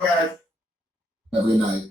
Have a good night.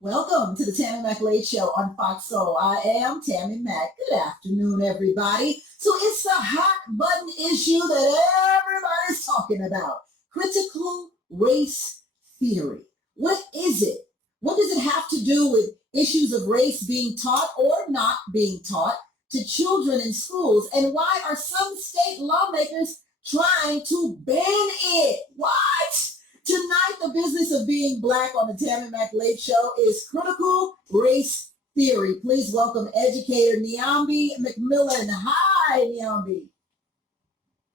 Welcome to the Tammy Mac Late Show on Fox Soul. I am Tammy Mac. Good afternoon, everybody. So it's the hot button issue that everybody's talking about. Critical race theory. What is it? What does it have to do with issues of race being taught or not being taught to children in schools? And why are some state lawmakers trying to ban it? What? Tonight, the business of being black on the Tammy Mac Late Show is critical race theory. Please welcome educator Niambi McMillan. Hi, Niambi.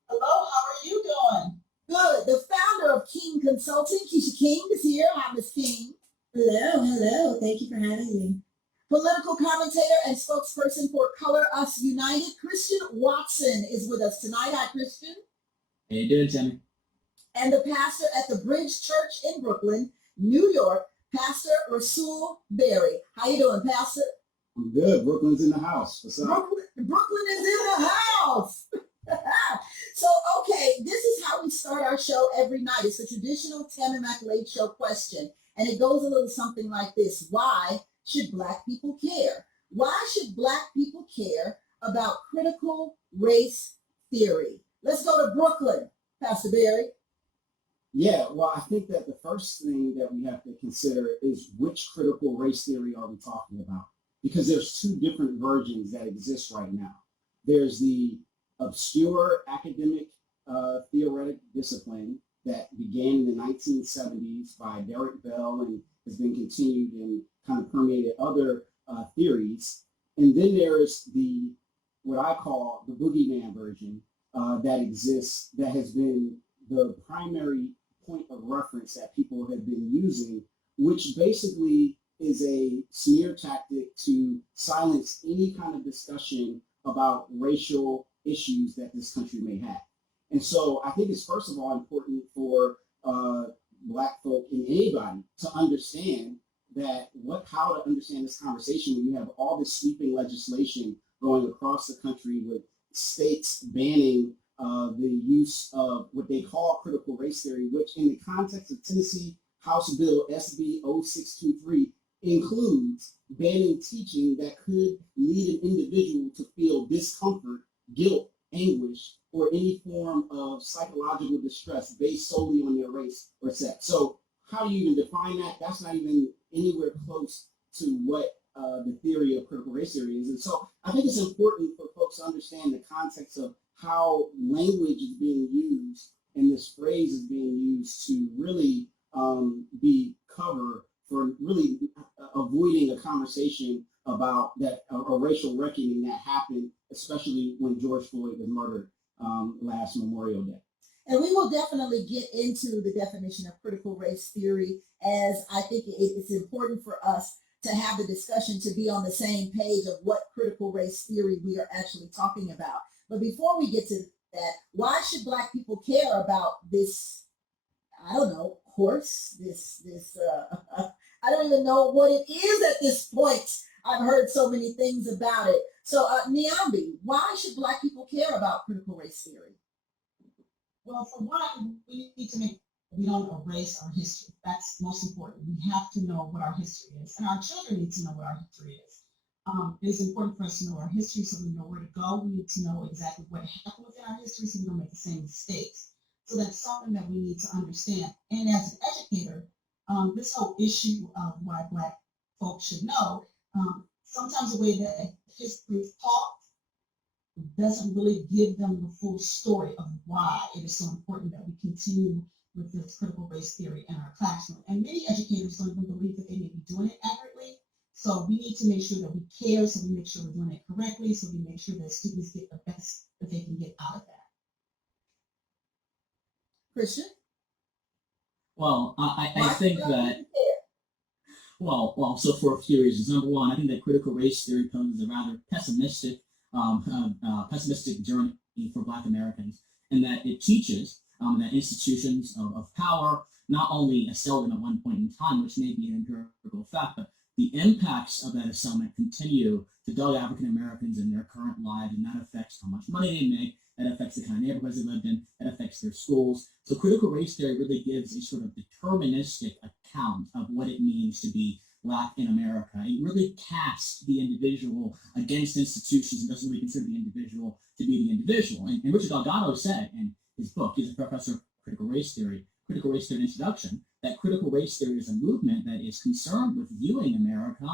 Hello, how are you doing? Good. The founder of King Consulting, Keisha King, is here. Hi, Miss King. Hello. Thank you for having me. Political commentator and spokesperson for Color Us United, Christian Watson, is with us tonight. Hi, Christian. How you doing, Tammy? And the pastor at the Bridge Church in Brooklyn, New York, Pastor Rasul Berry. How you doing, Pastor? I'm good. Brooklyn's in the house. What's up? Brooklyn is in the house. So, okay, this is how we start our show every night. It's a traditional Tammy Mac Late Show question. And it goes a little something like this. Why should black people care? Why should black people care about critical race theory? Let's go to Brooklyn, Pastor Berry. Yeah, well, I think that the first thing that we have to consider is which critical race theory are we talking about? Because there's two different versions that exist right now. There's the obscure academic theoretic discipline that began in the 1970s by Derek Bell and has been continued and kind of permeated other theories. And then there's what I call the boogeyman version that exists, that has been the primary point of reference that people have been using, which basically is a smear tactic to silence any kind of discussion about racial issues that this country may have. And so I think it's first of all important for black folk and anybody to understand that how to understand this conversation when you have all this sweeping legislation going across the country with states banning the use of what they call critical race theory, which in the context of Tennessee House Bill SB 0623 includes banning teaching that could lead an individual to feel discomfort, guilt, anguish, or any form of psychological distress based solely on their race or sex. So how do you even define that? That's not even anywhere close to what the theory of critical race theory is. And so I think it's important for folks to understand the context of how language is being used and this phrase is being used to really be cover for really avoiding a conversation about that a racial reckoning that happened, especially when George Floyd was murdered last Memorial Day. And we will definitely get into the definition of critical race theory, as I think it's important for us to have the discussion to be on the same page of what critical race theory we are actually talking about. But before we get to that, why should black people care about this, I don't know, course, I don't even know what it is at this point. I've heard so many things about it. So, Niambi, why should black people care about critical race theory? Well, for one, we need to make we don't erase our history. That's most important. We have to know what our history is, and our children need to know what our history is. It is important for us to know our history so we know where to go. We need to know exactly what happened within our history so we don't make the same mistakes. So that's something that we need to understand. And as an educator, this whole issue of why black folks should know, sometimes the way that history is taught doesn't really give them the full story of why it is so important that we continue with this critical race theory in our classroom. And many educators don't even believe that they may be doing it accurately. So we need to make sure that we care, so we make sure we're doing it correctly, so we make sure that students get the best that they can get out of that. Christian? Well, I Why think do you that, care? so for a few reasons. Number one, I think that critical race theory poses a rather pessimistic journey for Black Americans, and that it teaches that institutions of power not only assail them at one point in time, which may be an empirical fact, but the impacts of that assailment continue to dull African Americans in their current lives, and that affects how much money they make, that affects the kind of neighborhoods they lived in, that affects their schools. So critical race theory really gives a sort of deterministic account of what it means to be Black in America. It really casts the individual against institutions and doesn't really consider the individual to be the individual. And Richard Delgado said in his book, he's a professor of critical race theory introduction, that critical race theory is a movement that is concerned with viewing America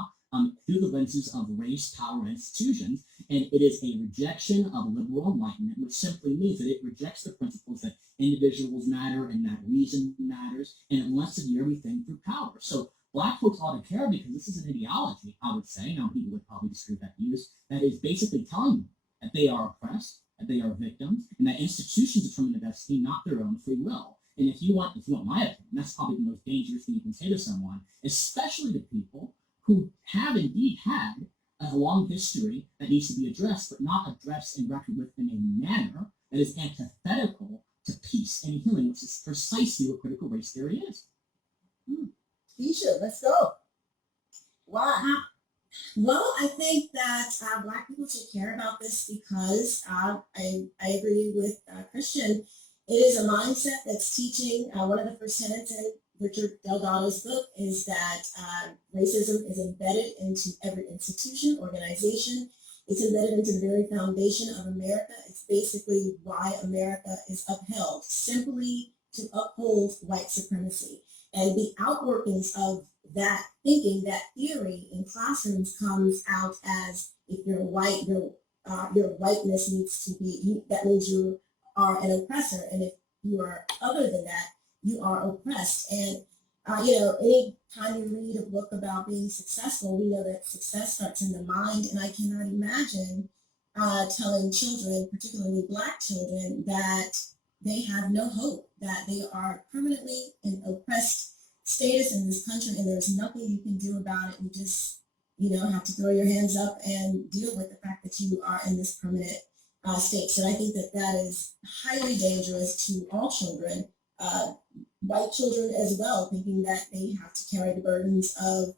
through the lenses of race, power, and institutions. And it is a rejection of liberal enlightenment, which simply means that it rejects the principles that individuals matter and that reason matters, and it wants to view everything through power. So Black folks ought to care because this is an ideology, I would say, now people would probably disagree with that views, that is basically telling them that they are oppressed, that they are victims, and that institutions determine their destiny, not their own free will. And if you want my opinion, that's probably the most dangerous thing you can say to someone, especially to people who have indeed had a long history that needs to be addressed, but not addressed and reckoned with in a manner that is antithetical to peace and healing, which is precisely what critical race theory is. Keisha, let's go. Why? Well, I think that Black people should care about this because I agree with Christian. It is a mindset that's teaching. One of the first tenets in Richard Delgado's book is that racism is embedded into every institution, organization. It's embedded into the very foundation of America. It's basically why America is upheld, simply to uphold white supremacy. And the outworkings of that thinking, that theory in classrooms comes out as if you're white, your whiteness needs to be, that means you are an oppressor. And if you are other than that, you are oppressed. And, any time you read a book about being successful, we know that success starts in the mind. And I cannot imagine telling children, particularly Black children, that they have no hope, that they are permanently in oppressed status in this country and there's nothing you can do about it. You just, have to throw your hands up and deal with the fact that you are in this permanent state. So I think that that is highly dangerous to all children, white children as well, thinking that they have to carry the burdens of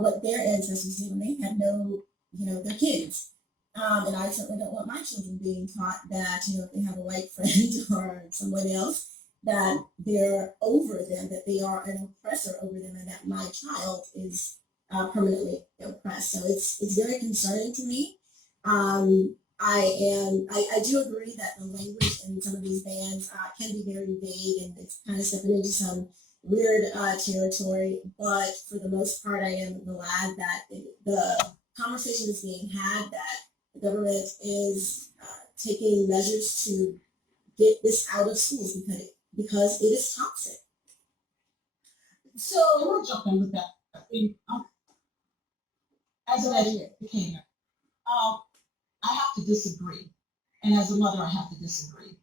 what their ancestors did when they had no, their kids. And I certainly don't want my children being taught that, if they have a white friend or someone else, that they're over them, that they are an oppressor over them, and that my child is permanently oppressed. So it's very concerning to me. I do agree that the language in some of these bans can be very vague, and it's kind of stepping into some weird territory. But for the most part, I am glad that the conversation is being had, that the government is taking measures to get this out of schools because it is toxic. So I want to jump in with that. As an educator, I have to disagree. And as a mother, I have to disagree.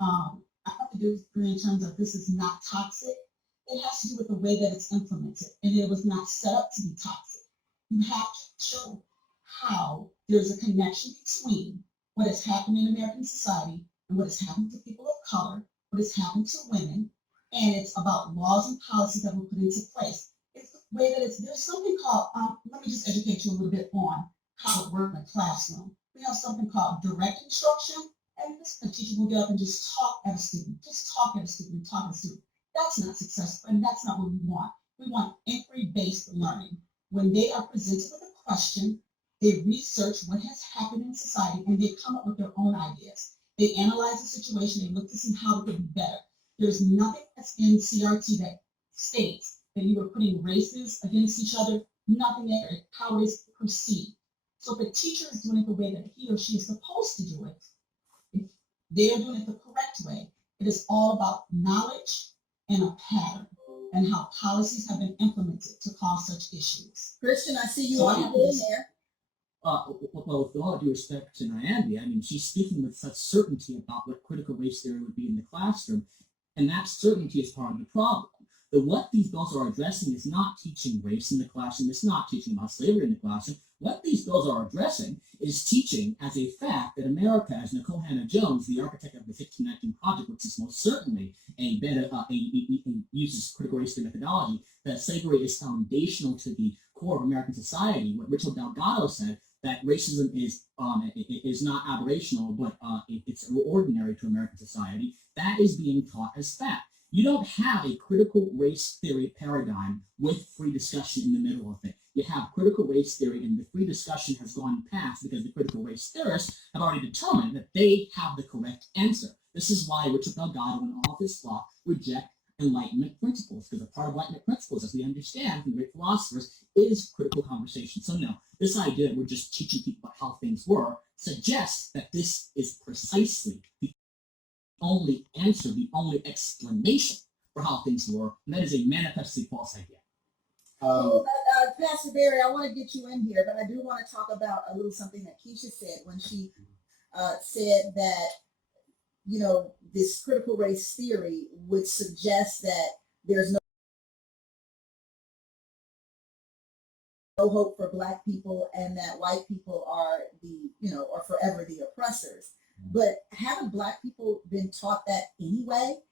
I have to disagree in terms of this is not toxic. It has to do with the way that it's implemented. And it was not set up to be toxic. You have to show how there's a connection between what has happened in American society and what has happened to people of color, what has happened to women, and it's about laws and policies that were put into place. It's the way that there's something called, let me just educate you a little bit on how it works in a classroom. We have something called direct instruction, and a teacher will get up and just talk at a student, talk at a student. That's not successful, and that's not what we want. We want inquiry-based learning. When they are presented with a question, they research what has happened in society, and they come up with their own ideas. They analyze the situation, they look to see how it could be better. There's nothing that's in CRT that states that you are putting races against each other, nothing there, how it is perceived. So if a teacher is doing it the way that he or she is supposed to do it, if they're doing it the correct way, it is all about knowledge and a pattern. and how policies have been implemented to cause such issues. Christian, I see you So already in there. Well, with all due respect to Nayandi, I mean, she's speaking with such certainty about what critical race theory would be in the classroom, and that certainty is part of the problem. What these bills are addressing is not teaching race in the classroom. It's not teaching about slavery in the classroom. What these bills are addressing is teaching as a fact that America, as Nicole Hannah-Jones, the architect of the 1519 Project, which is most certainly uses critical race theory methodology, that slavery is foundational to the core of American society. What Richard Delgado said, that racism is not aberrational, but it's ordinary to American society. That is being taught as fact. You don't have a critical race theory paradigm with free discussion in the middle of it. You have critical race theory, and the free discussion has gone past because the critical race theorists have already determined that they have the correct answer. This is why Richard Delgado and all of his flock reject Enlightenment principles, because a part of Enlightenment principles, as we understand from the great philosophers, is critical conversation. So no, this idea that we're just teaching people about how things were suggests that this is precisely the only answer, the only explanation for how things were, and that is a manifestly false idea. Pastor Barry, I want to get you in here, but I do want to talk about a little something that Keisha said when she said that, you know, this critical race theory would suggest that there's no hope for Black people and that white people are are forever the oppressors. But haven't Black people been taught that anyway?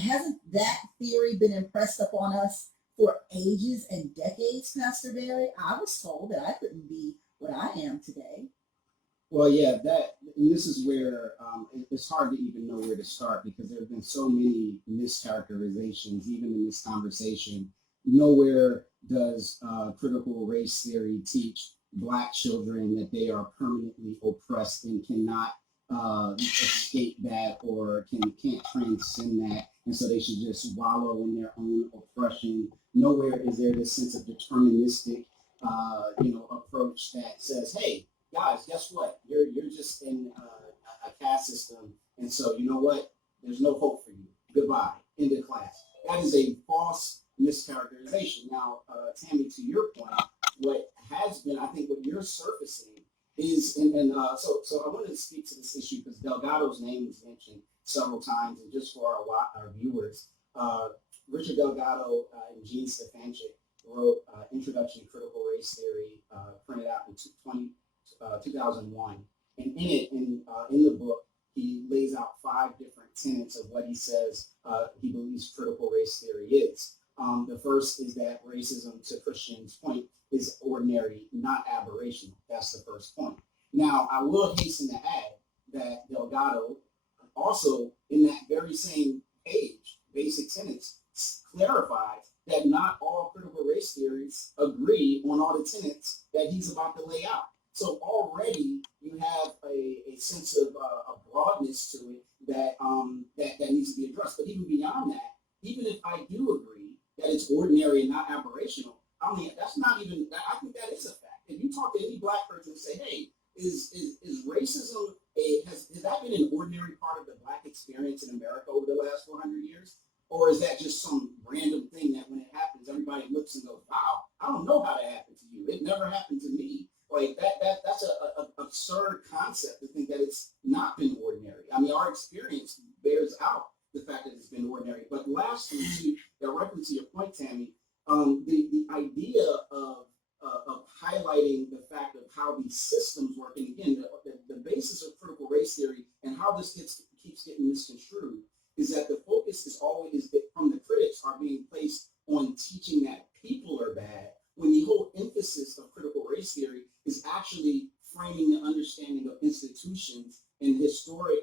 Hasn't that theory been impressed upon us for ages and decades, Pastor Barry? I was told that I couldn't be what I am today. Well, yeah, and this is where it's hard to even know where to start, because there have been so many mischaracterizations, even in this conversation. Nowhere does critical race theory teach Black children that they are permanently oppressed and cannot escape that, or can't transcend that, and so they should just wallow in their own oppression. Nowhere is there this sense of deterministic, approach that says, "Hey, guys, guess what? You're just in a caste system, and so you know what? There's no hope for you. Goodbye. End of class." That is a false mischaracterization. Now, Tammy, to your point, what has been, I think, what you're surfacing is, so I wanted to speak to this issue because Delgado's name was mentioned several times, and just for our viewers, Richard Delgado and Gene Stefanchik wrote Introduction to Critical Race Theory, printed out in 2001, and in the book, he lays out 5 different tenets of what he says he believes critical race theory is. The first is that racism, to Christian's point, is ordinary, not aberrational. That's the first point. Now, I will hasten to add that Delgado also, in that very same page, basic tenets, clarifies that not all critical race theories agree on all the tenets that he's about to lay out. So already you have a sense of a broadness to it that needs to be addressed. But even beyond that, even if I do agree that it's ordinary and not aberrational, I mean, that's not even, I think that is a fact. If you talk to any Black person and say, hey, is racism, has that been an ordinary part of the Black experience in America over the last 400 years? Or is that just some random thing that when it happens, everybody looks and goes, wow, I don't know how that happened to you. It never happened to me. Like that's an absurd concept to think that it's not been ordinary. I mean, our experience bears out the fact that it's been ordinary. But lastly, directly to your point, Tammy, the idea of highlighting the fact of how these systems work, and again, the basis of critical race theory and how this keeps getting misconstrued is that the focus is always that from the critics are being placed on teaching that people are bad, when the whole emphasis of critical race theory is actually framing the understanding of institutions and historic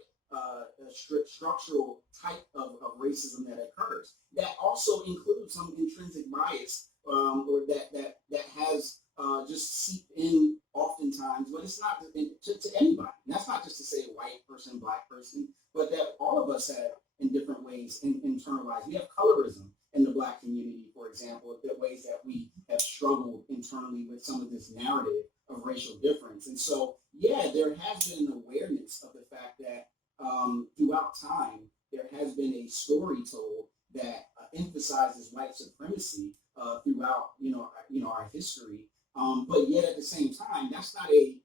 structural type of racism that occurs. That also includes some intrinsic bias or that has just seeped in oftentimes, but it's not to anybody. And that's not just to say a white person, Black person, but that all of us have in different ways internalized. We have colorism in the Black community, for example, the ways that we have struggled internally with some of this narrative of racial difference. And so, yeah, there has been an awareness of the fact that throughout time, there has been a story told that emphasizes white supremacy throughout our history. But yet at the same time, that's not a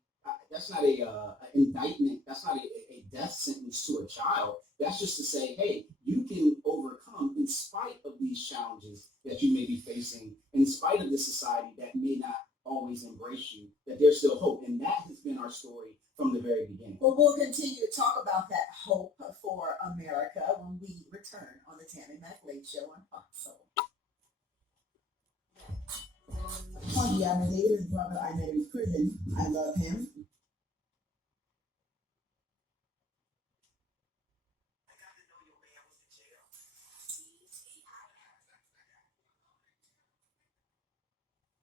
indictment. That's not a death sentence to a child. That's just to say, hey, you can overcome in spite of these challenges that you may be facing, in spite of the society that may not always embrace you, that there's still hope. And that has been our story from the very beginning. Well, we'll continue to talk about that hope for America when we return on the Tammy Mac Late Show on Fox Soul. Yeah, my neighbor's brother I met in prison. I love him.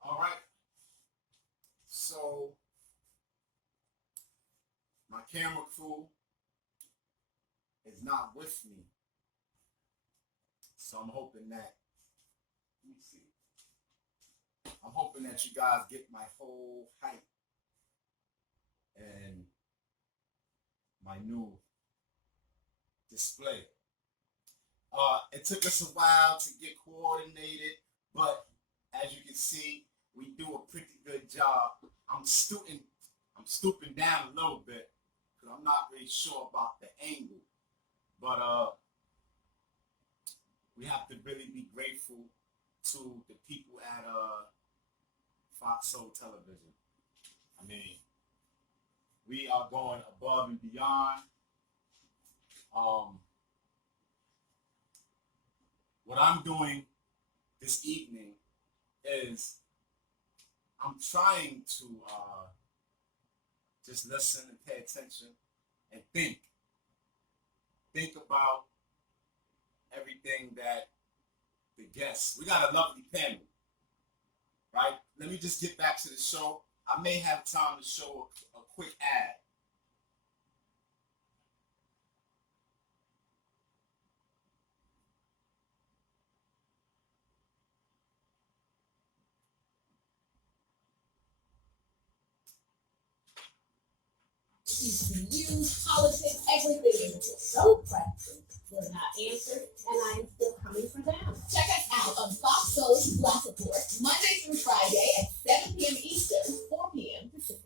All right. So my camera crew is not with me. So I'm hoping that, let me see. I'm hoping that you guys get my whole height and my new display. It took us a while to get coordinated, but as you can see, we do a pretty good job. I'm stooping down a little bit because I'm not really sure about the angle, but we have to really be grateful to the people at Fox Soul Television. I mean, we are going above and beyond. What I'm doing this evening is I'm trying to just listen and pay attention and think about everything that the guests. We got a lovely panel, right? Let me just get back to the show. I may have time to show a quick ad. News, politics, everything is so practical. They're not answered, and I am still coming for them. Check us out on Fox Soul's Black Report, Monday through Friday at 7 p.m. Eastern, 4 p.m. Pacific.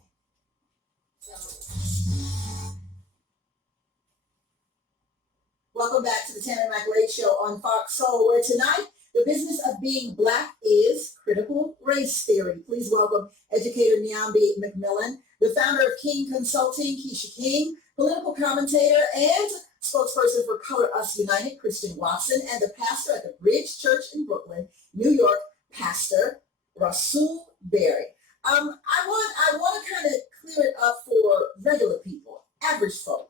Welcome back to the Tammy Mac Late Show on Fox Soul, where tonight the business of being Black is critical race theory. Please welcome educator Nyambi McMillan, the founder of King Consulting, Keisha King, political commentator and spokesperson for Color Us United, Kristen Watson, and the pastor at the Bridge Church in Brooklyn, New York, Pastor Rasul Berry. I want to kind of clear it up for regular people, average folk.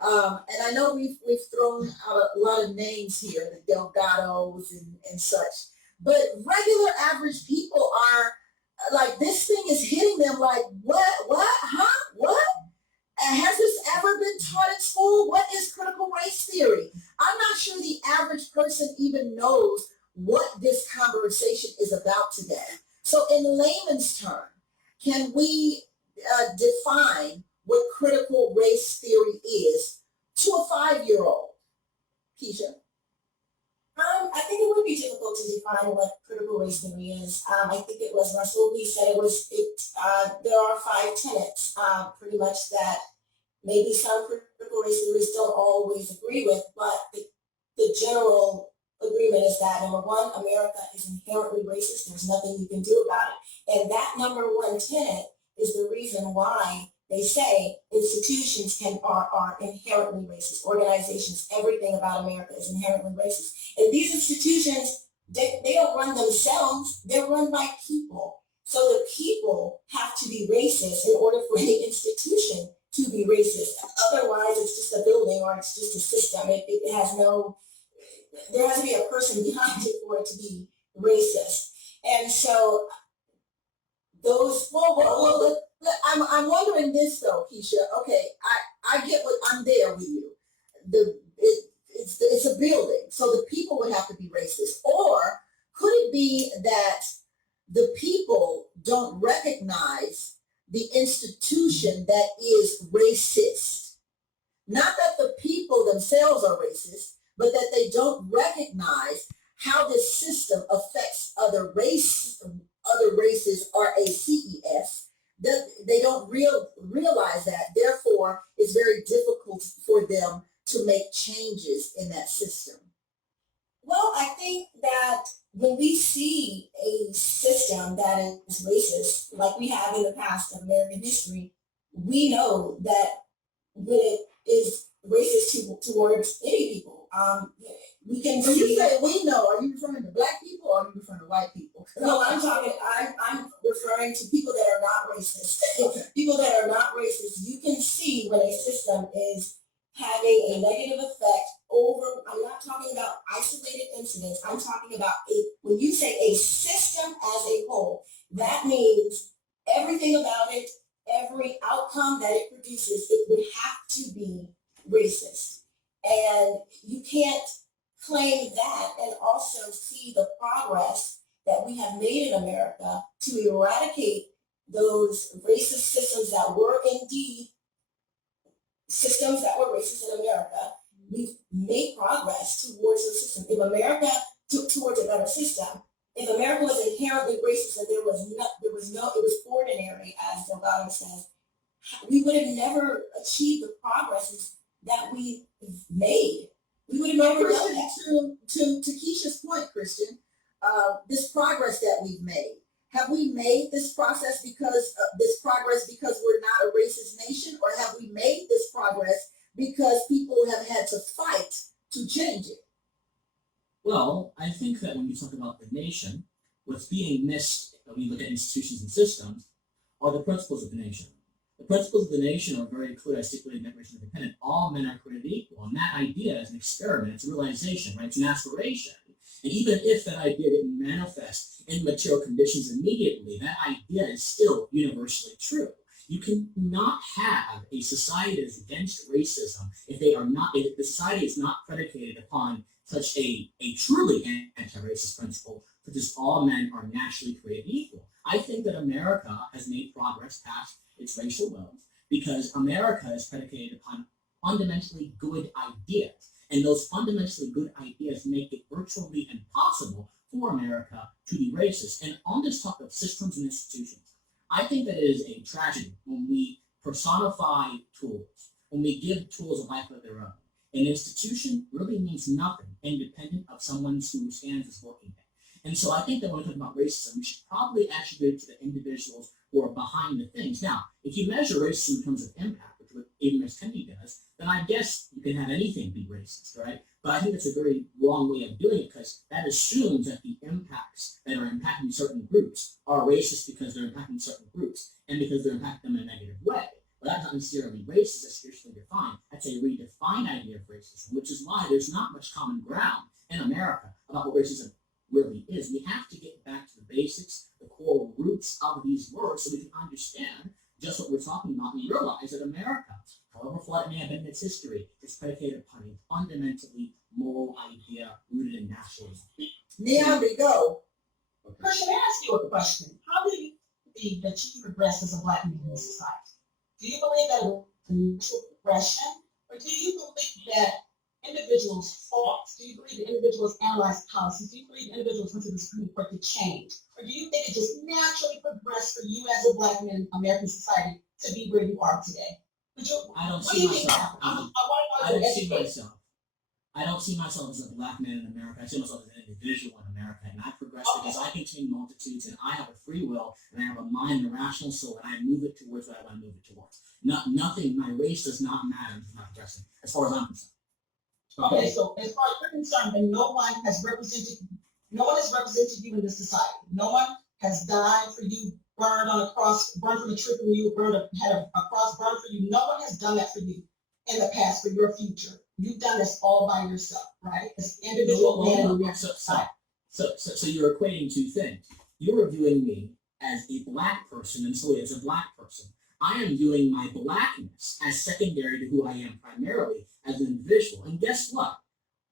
And I know we've thrown out a lot of names here, the Delgados and such, but regular average people are like, this thing is hitting them like, what, huh, what? Has this ever been taught in school? What is critical race theory? I'm not sure the average person even knows what this conversation is about today. So in layman's terms, can we define what critical race theory is to a 5-year-old? Keisha? I think it would be difficult to define what critical race theory is. I think it was Russell who said there are 5 tenets, pretty much, that maybe some critical race theories don't always agree with, but the general agreement is that, number one, America is inherently racist. There's nothing you can do about it. And that number one tenet is the reason why they say institutions are inherently racist. Organizations, everything about America is inherently racist. And these institutions, they don't run themselves, they're run by people. So the people have to be racist in order for the institution to be racist. Otherwise, it's just a building or it's just a system. It has no, there has to be a person behind it for it to be racist. And so those, I'm wondering this though, Keisha. Okay, I get what, I'm there with you. It's a building, so the people would have to be racist. Or could it be that the people don't recognize the institution that is racist? Not that the people themselves are racist, but that they don't recognize how this system affects other races, RACES. They don't realize that. Therefore, it's very difficult for them to make changes in that system. Well, I think that when we see a system that is racist, like we have in the past of American history, we know that when it is racist towards any people, we can When you see. say we know, are you referring to black people or are you referring to white people? No, I'm referring to people that are not racist. Okay. People that are not racist, you can see when a system is having a negative effect over. I'm not talking about isolated incidents. I'm talking about when you say a system as a whole, that means everything about it, every outcome that it produces, it would have to be racist. And you can't claim that and also see the progress that we have made in America to eradicate those racist systems that were indeed systems that were racist in America. We've made progress towards the system. If America took towards a better system, if America was inherently racist and it was ordinary, as Delgado says, we would have never achieved the progresses that we made. We would have never done that. To Keisha's point, Christian, this progress that we've made, have we made this progress because we're not a racist nation, or have we made this progress because people have had to fight to change it? Well, I think that when you talk about the nation, what's being missed when we look at institutions and systems are the principles of the nation. The principles of the nation are very clear, articulated in the Declaration of Independence. All men are created equal. And that idea is an experiment, it's a realization, right? It's an aspiration. And even if that idea didn't manifest in material conditions immediately, that idea is still universally true. You cannot have a society that is against racism if the society is not predicated upon such a truly anti-racist principle, such as all men are naturally created equal. I think that America has made progress past its racial woes because America is predicated upon fundamentally good ideas. And those fundamentally good ideas make it virtually impossible for America to be racist. And on this topic of systems and institutions, I think that it is a tragedy when we personify tools, when we give tools a life of their own. An institution really means nothing independent of someone whose hands is working there. And so I think that when we talk about racism, we should probably attribute it to the individuals who are behind the things. Now, if you measure racism in terms of impact, which what even Ms. Kennedy does, then I guess you can have anything be racist, right? But I think it's a very wrong way of doing it because that assumes that the impacts that are impacting certain groups are racist because they're impacting certain groups and because they're impacting them in a negative way. But that's not necessarily racist as traditionally defined. That's a redefined idea of racism, which is why there's not much common ground in America about what racism really is. We have to get back to the basics, the core roots of these words so we can understand just what we're talking about and realize that America, however flawed it may have been in its history, is predicated upon a fundamentally moral idea rooted in nationalism. Neandri, go. Christian, may I ask you a question? How do you believe that you progress as a Black man in this society? Do you believe that it's a natural progression, or do you believe that individuals fought? Do you believe that individuals analyzed policies? Do you believe individuals went to the Supreme Court to change? Or do you think it just naturally progressed for you as a Black man in American society to be where you are today? I don't What do see you think myself. happened? I don't see myself as a Black man in America. I see myself as an individual in America, and I progress because I can change multitudes, and I have a free will, and I have a mind and a rational soul, and I move it towards what I want to move it towards. Nothing. My race does not matter in my progressing, as far as I'm concerned. Okay, so as far as you're concerned, then no one has represented you in this society. No one has died for you, burned on a cross, burned from a tree for you, had a cross burned for you. No one has done that for you in the past for your future. You've done this all by yourself, right? As an individual man in American society. So you're equating two things. You're viewing me as a Black person and so as a Black person. I am viewing my Blackness as secondary to who I am primarily as an individual. And guess what?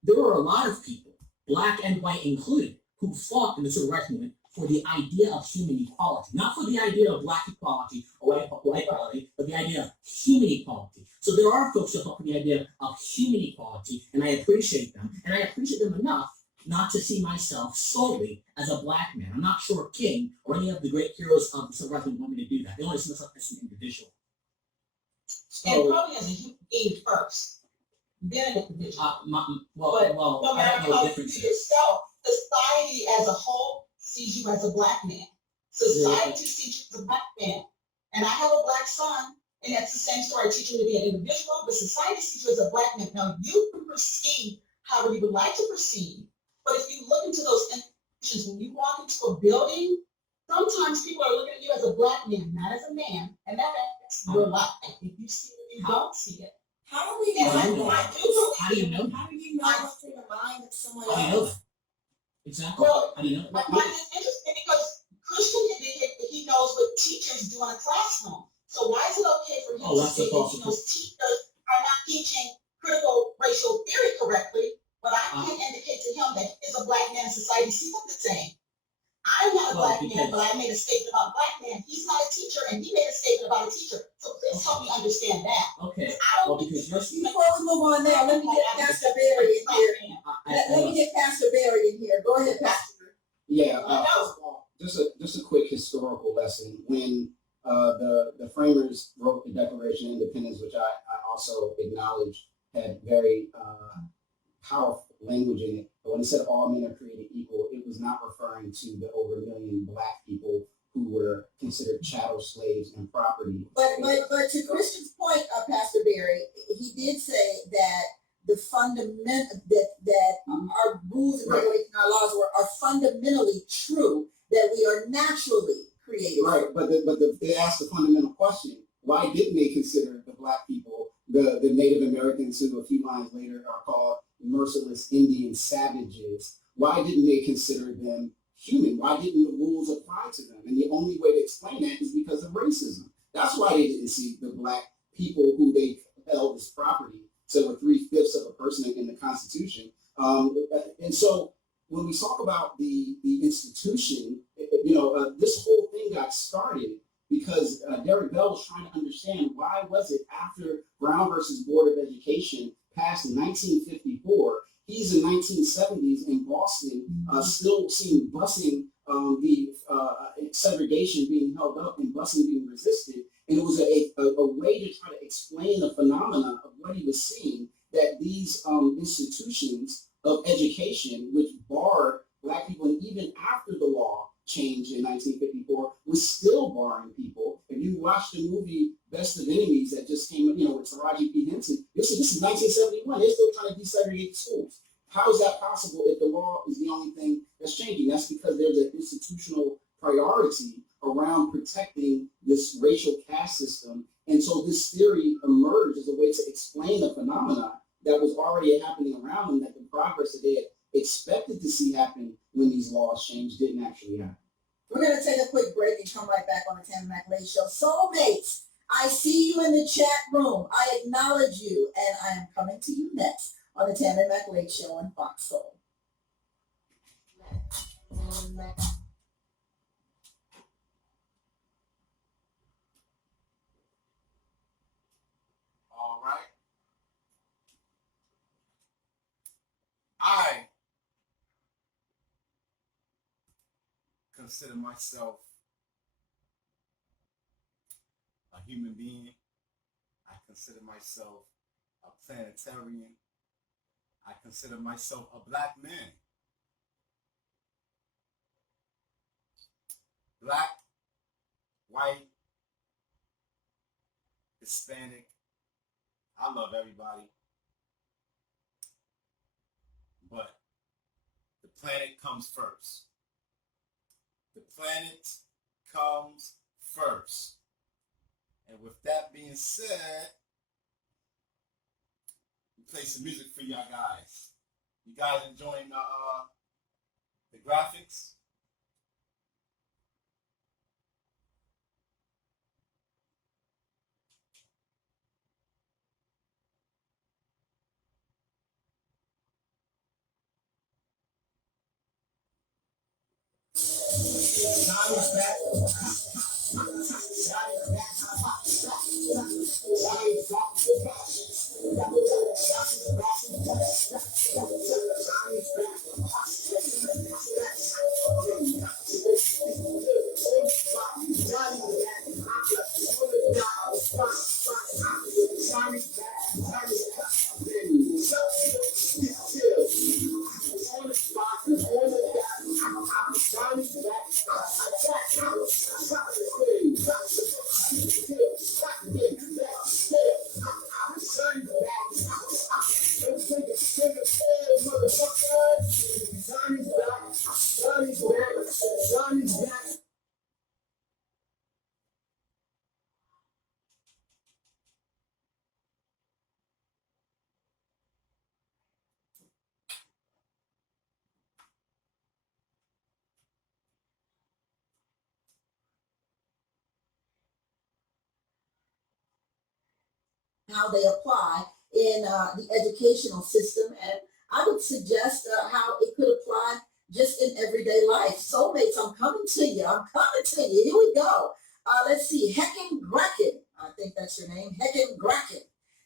There were a lot of people, Black and white included, who fought in the civil rights movement for the idea of human equality. Not for the idea of Black equality or white equality, but the idea of human equality. So there are folks who fought for the idea of human equality, and I appreciate them. And I appreciate them enough not to see myself solely as a black man. I'm not sure King or any of the great heroes of the civil rights movement want me to do that. They want to see myself as an individual. And probably as a human being first, then an individual. I don't know no matter the how you difference. see yourself, society as a whole sees you as a black man. Society sees you as a black man. And I have a black son, and that's the same story. I teach him to be an individual, but society sees you as a black man. Now, you can perceive however you would like to perceive, but if you look into those institutions, when you walk into a building, sometimes people are looking at you as a black man, not as a man, and that's your life. If you see it, you don't see it. How do we And know? I do How do you know that? How do you know what's in the mind of someone How do you know else? that? Exactly. Well, How do you know I that? find it interesting because Christian indicated that he knows what teachers do in a classroom. So why is it okay for him to That's say a that false teachers are not teaching critical racial theory correctly, but I can indicate to him that he is a black man in society sees him the same. I'm not a black man, but I made a statement about a black man. He's not a teacher, and he made a statement about a teacher. So please help me understand that. Okay. I don't Because you're Before we move on there, let me get Pastor Barry in here. Let me get Pastor Barry in here. Go ahead, Pastor. Yeah, first of all, just a quick historical lesson. When the framers wrote the Declaration of Independence, which I also acknowledge had very powerful language in it, but when it said all men are created equal, it was not referring to the over 1 million black people who were considered chattel slaves and property. But to Christian's point, Pastor Barry, he did say that the that our rules and regulations, our laws are fundamentally true, that we are naturally created. Right, but they asked the fundamental question: why didn't they consider the black people, the Native Americans, who a few lines later are called merciless Indian savages? Why didn't they consider them human? Why didn't the rules apply to them? And the only way to explain that is because of racism. That's why they didn't see the black people who they held as property. So we're 3/5 of a person in the Constitution. And so when we talk about the institution, this whole thing got started because Derek Bell was trying to understand why was it after Brown versus Board of Education passed in 1954, he's in 1970s in Boston, still seeing busing, the segregation being held up and busing being resisted. And it was a way to try to explain the phenomena of what he was seeing, that these institutions of education, which barred black people, and even after the law changed in 1954, was still barring people. If you watch the movie Best of Enemies that just came, with Taraji P. Henson, this is 1971. They're still trying to desegregate the schools. How is that possible if the law is the only thing that's changing? That's because there's an institutional priority around protecting this racial caste system. And so this theory emerged as a way to explain a phenomena that was already happening around them, that the progress that they had expected to see happen when these laws changed didn't actually happen. We're going to take a quick break and come right back on the Tammy Mac Show. Soulmates, I see you in the chat room. I acknowledge you, and I am coming to you next on the Tammy Mac Show on Fox Soul. All right. I consider myself a human being. I consider myself a planetarian. I consider myself a black man. Black, white, Hispanic. I love everybody. But the planet comes first. The planet comes first. And with that being said, we play some music for y'all guys. You guys enjoying the graphics? Time is back. how they apply in the educational system. And I would suggest how it could apply just in everyday life. Soulmates, I'm coming to you. I'm coming to you. Here we go. Let's see. Hecken Gracken, I think that's your name. Hecken Gracken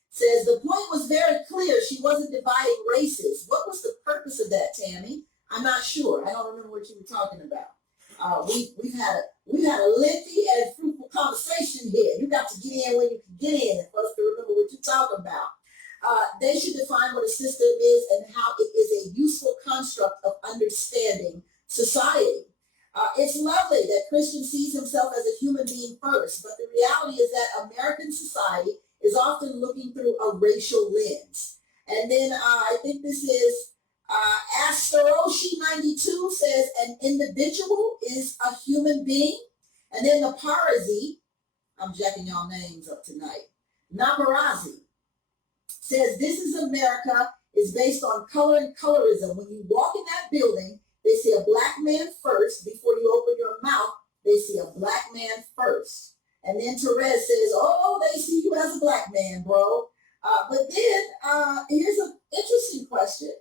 says the point was very clear. She wasn't dividing races. What was the purpose of that, Tammy? I'm not sure. I don't remember what you were talking about. We've had a lengthy and fruitful conversation here. You got to get in when you can get in for us to remember what you're talking about. They should define what a system is and how it is a useful construct of understanding society. It's lovely that Christian sees himself as a human being first, but the reality is that American society is often looking through a racial lens. And then I think this is Asteroshi92 says an individual is a human being. And then the Parazi, I'm jacking y'all names up tonight, Namarazi says this is America is based on color and colorism. When you walk in that building, they see a black man first. Before you open your mouth, they see a black man first. And then Therese says, oh, they see you as a black man, bro. But then here's an interesting question.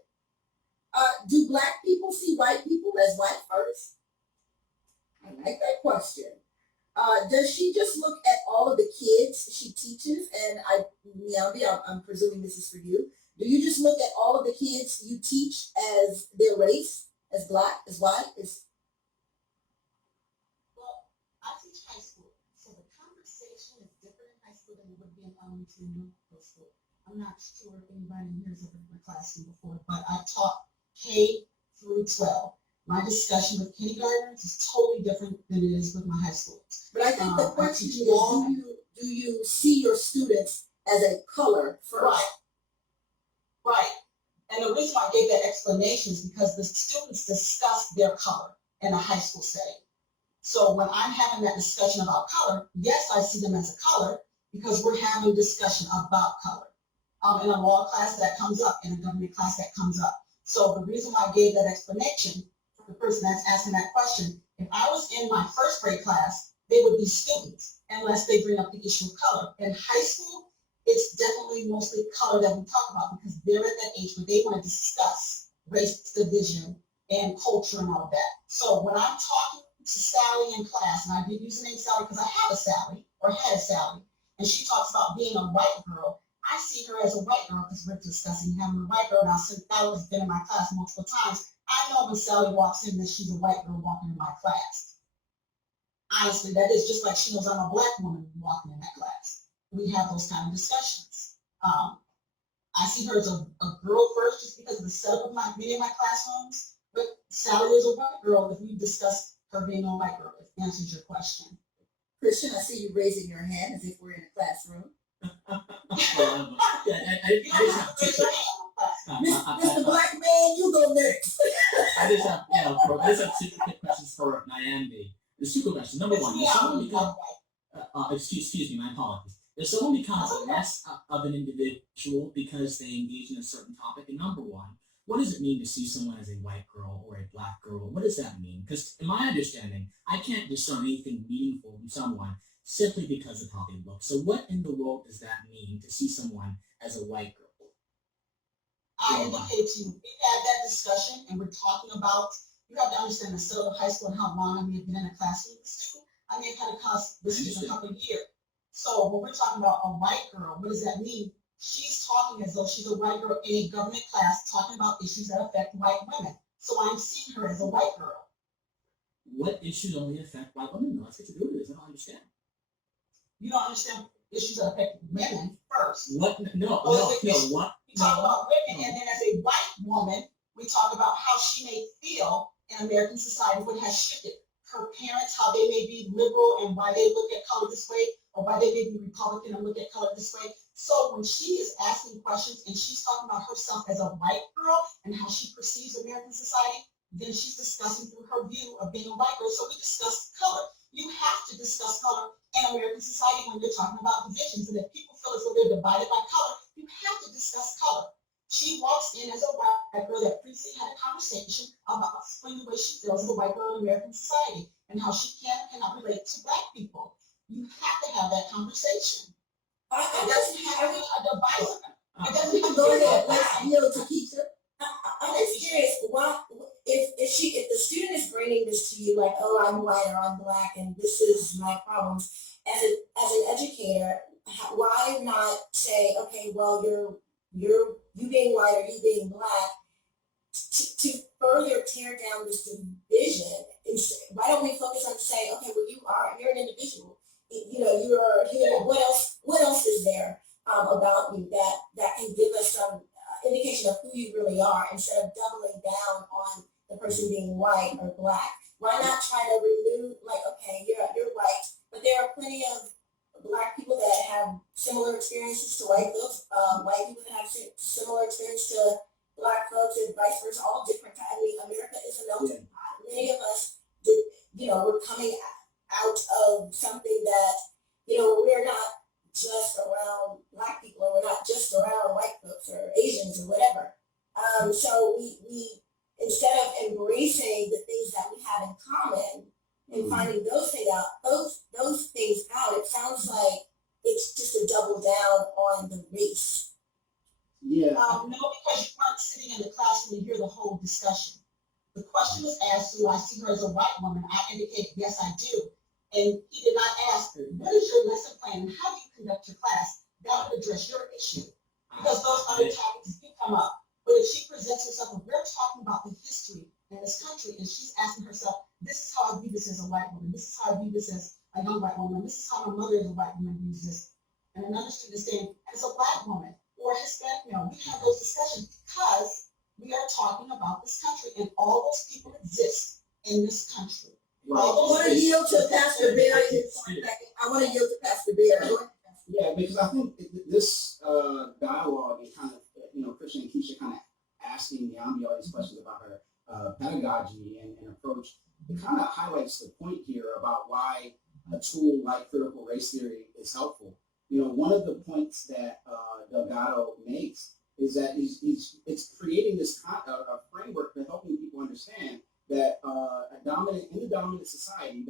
Do black people see white people as white first? I like that question. Does she just look at all of the kids she teaches? And I'm presuming this is for you. Do you just look at all of the kids you teach as their race, as black, as white? Well, I teach high school, so the conversation is different in high school than it would be in elementary and middle school. I'm not sure if anybody in here has ever been in my classroom before, but I've taught K through 12. My discussion with kindergartners is totally different than it is with my high schoolers. But I think the question is, do you see your students as a color first? Right. And the reason I gave that explanation is because the students discuss their color in a high school setting. So when I'm having that discussion about color, yes, I see them as a color because we're having a discussion about color. In a law class that comes up, in a government class that comes up. So the reason why I gave that explanation for the person that's asking that question, if I was in my first grade class, they would be students unless they bring up the issue of color. In high school, it's definitely mostly color that we talk about because they're at that age where they want to discuss race, division, and culture and all of that. So when I'm talking to Sally in class, and I did use the name Sally because I have a Sally, or had a Sally, and she talks about being a white girl, I see her as a white girl because we're discussing having a white girl. Now, since Sally's been in my class multiple times, I know when Sally walks in that she's a white girl walking in my class. Honestly, that is just like she knows I'm a black woman walking in that class. We have those kind of discussions. I see her as a girl first just because of the setup of many of my classrooms, but Sally is a white girl if we discuss her being a white girl, if that answers your question. Christian, I see you raising your hand as if we're in a classroom. Mr. Black Man, you go next. I just have two quick questions for Nyambi. The two quick questions. Number one, does someone become excuse me, my apologies. Does someone become less of an individual because they engage in a certain topic? And number one, what does it mean to see someone as a white girl or a black girl? What does that mean? Because in my understanding, I can't discern anything meaningful in someone simply because of how they look. So what in the world does that mean to see someone as a white girl? I indicated to you, we had that discussion and we're talking about, you have to understand the setup of high school and how long I may have been in a classroom with the student. I may have had a class with a couple of years. So when we're talking about a white girl, what does that mean? She's talking as though she's a white girl in a government class talking about issues that affect white women. So I'm seeing her as a white girl. What issues only affect white women? Let's get to do this. I don't understand. You don't understand issues that affect women first. What? No. What? We talk about women, and then as a white woman, we talk about how she may feel in American society, what has shifted. Her parents, how they may be liberal and why they look at color this way, or why they may be Republican and look at color this way. So when she is asking questions and she's talking about herself as a white girl and how she perceives American society, then she's discussing through her view of being a white girl. So we discuss color. You have to discuss color in American society when you're talking about divisions. And if people feel as though they're divided by color, you have to discuss color. She walks in as a white girl that previously had a conversation about explaining the way she feels as a white girl in American society and how she cannot relate to black people. You have to have that conversation. It doesn't have to be a divisive. It doesn't have to Go be ahead, a let's yield to Keisha. I'm just curious, if the student is bringing this to you like, oh, I'm white or I'm black and this is my problems, as an educator, why not say, okay, well, you being white or you being black, to further tear down this division? Why don't we focus on saying, okay, well, you're an individual, you're human. What else is there about you that can give us some indication of who you really are, instead of doubling down on the person being white or black? Why not try to remove, like, okay, you're white, but there are plenty of black people that have similar experiences to white folks, white people that have similar experience to black folks, and vice versa, all different. I mean, America is a melting pot. Many of us we're coming out of something that, we're not just around black people, or we're not just around white folks or Asians or whatever. So we instead of embracing the things that we have in common and finding those things out, it sounds like it's just a double down on the race. Yeah. No, because you weren't sitting in the classroom to hear the whole discussion. The question was asked, do I see her as a white woman? I indicated, yes, I do. And he did not ask her, what is your lesson plan and how do you conduct your class? That would address your issue. Because those other topics do come up. But if she presents herself, and we're talking about the history in this country, and she's asking herself, this is how I view this as a white woman. This is how I view this as a young white woman. This is how my mother as a white woman views this. And another student is saying, as a black woman or a Hispanic male, we have those discussions because we are talking about this country, and all those people exist in this country. Right. I want to yield to Pastor Barry for a second. I want to yield to Pastor Barry. Yeah, because I think this dialogue and kind of, Christian and Keisha kind of asking Yambi all these questions about her pedagogy and approach, it kind of highlights the point here about why a tool like critical race theory is helpful. One of the points that Delgado makes is that it's creating this a framework for helping people understand that in the dominant society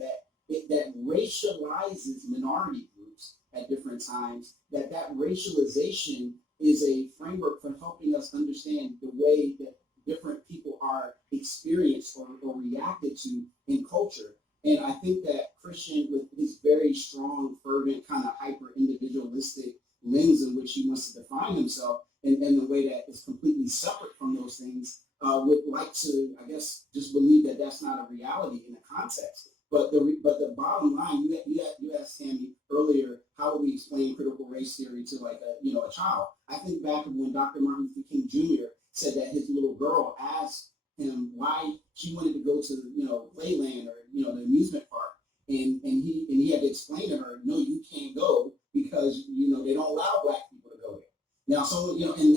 that racializes minority groups at different times, that racialization is a framework for helping us understand the way that different people are experienced or reacted to in culture. And I think that Christian, with his very strong, fervent, kind of hyper-individualistic lens in which he wants to define himself in the way that is completely separate from those things, would like to, I guess, just believe that that's not a reality in the context. But the bottom line, you asked Tammy earlier, how would we explain critical race theory to a child? I think back of when Dr. Martin Luther King Jr. said that his little girl asked him why she wanted to go to Playland or the amusement park, and he had to explain to her, no, you can't go because they don't allow black people to go there. Now, so and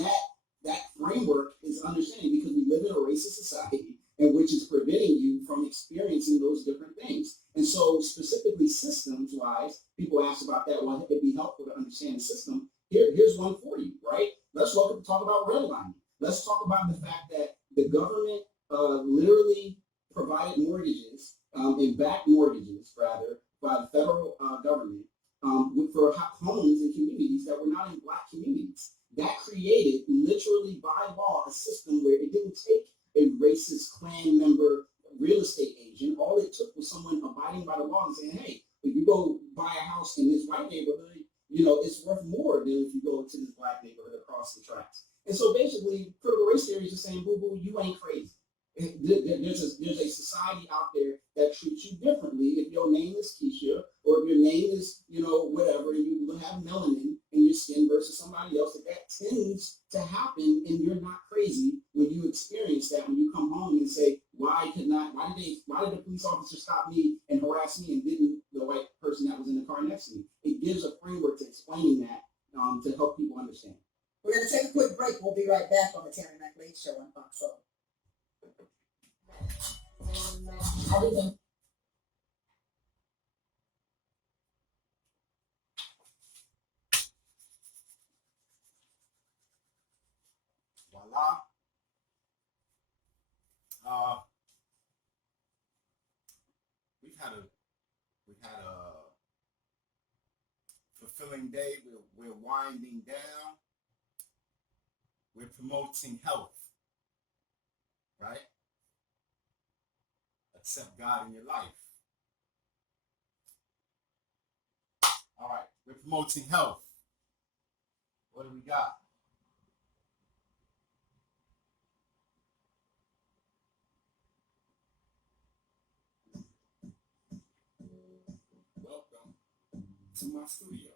that framework is understanding because we live in a racist society and which is preventing you from experiencing those different things. And so specifically systems-wise, people ask about that. Well, it'd be helpful to understand the system. Here's one for you, right? Let's talk about redlining. Let's talk about the fact that the government literally provided mortgages and backed mortgages, rather, by the federal government for homes in communities that were not in black communities. That created, literally by law, a system where it didn't take a racist Klan member real estate agent. All it took was someone abiding by the law and saying, hey, if you go buy a house in this white neighborhood, it's worth more than if you go to this black neighborhood across the tracks. And so basically, critical race theory is just saying, boo-boo, you ain't crazy. There's a society out there that treats you differently if your name is Keisha or if your name is, whatever, and you have melanin in your skin versus somebody else, that tends to happen, and you're not crazy when you experience that, when you come home and say, why did the police officer stop me and harass me and didn't the white person that was in the car next to me? It gives a framework to explaining that to help people understand. We're going to take a quick break. We'll be right back on the Tammy Mac Late Show on Fox Soul. Voila. We've had a fulfilling day. We're winding down. We're promoting health, right? Accept God in your life. All right, we're promoting health. What do we got? Welcome to my studio.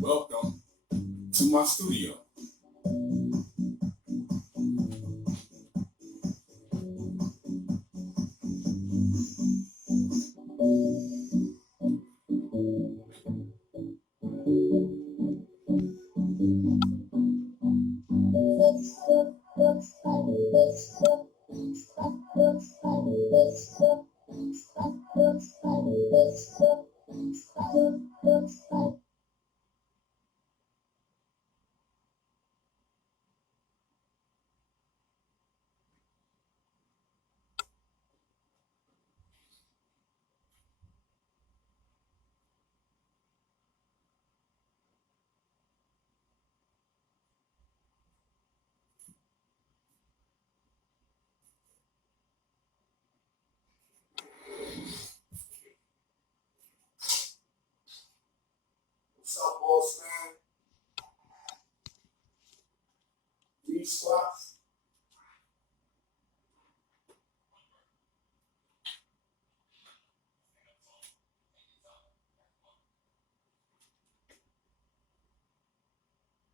Welcome to my studio. What's up, boss man? Deep squats.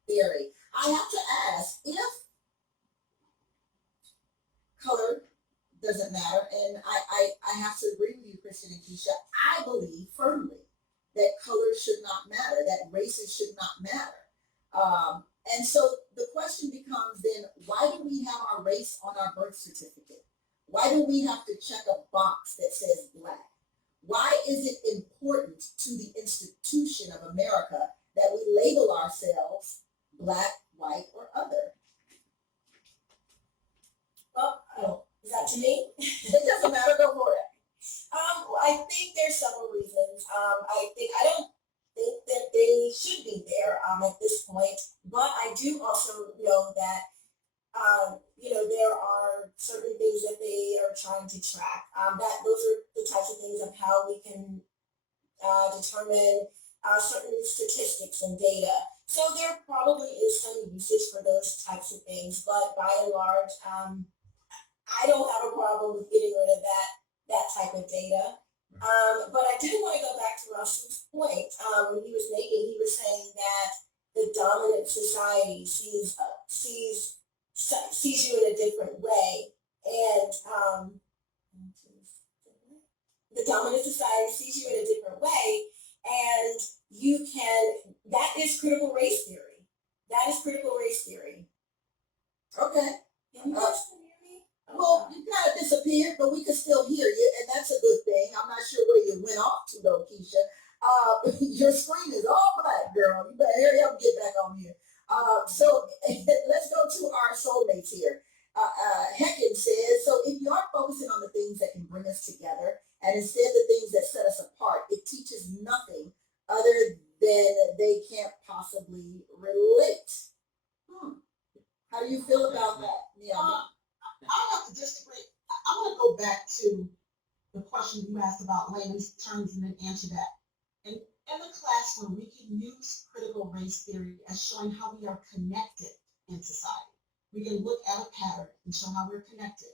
Theory. I have to ask if color doesn't matter, and I have to agree with you, Christian and Keisha. I believe firmly that color should not matter, that races should not matter. And so the question becomes then, why do we have our race on our birth certificate? Why do we have to check a box that says black? Why is it important to the institution of America that we label ourselves black, white, or other? Well, is that to me? It doesn't matter, go for it. I think there's several reasons. I don't think that they should be there at this point, but I do also know that there are certain things that they are trying to track. That those are the types of things of how we can determine certain statistics and data. So there probably is some usage for those types of things, but by and large, I don't have a problem with getting rid of that type of data. But I do want to go back to Russell's point. He was saying that the dominant society sees you in a different way, and the dominant society sees you in a different way, and that is critical race theory. That is critical race theory. Okay. Can you guys hear me? Well, you kind of disappeared, but we can still hear you, and that's a good thing. I'm not sure where you went off to, though, Keisha. Your screen is all black, girl. You better hurry up and get back on here. So let's go to our soulmates here. Hecken says, so if you are focusing on the things that can bring us together, and instead the things that set us apart, it teaches nothing other than they can't possibly relate. How do you feel about that, Neil? I have to disagree. I'm going to go back to the question you asked about layman's terms and then answer that. And in the classroom, we can use critical race theory as showing how we are connected in society. We can look at a pattern and show how we're connected.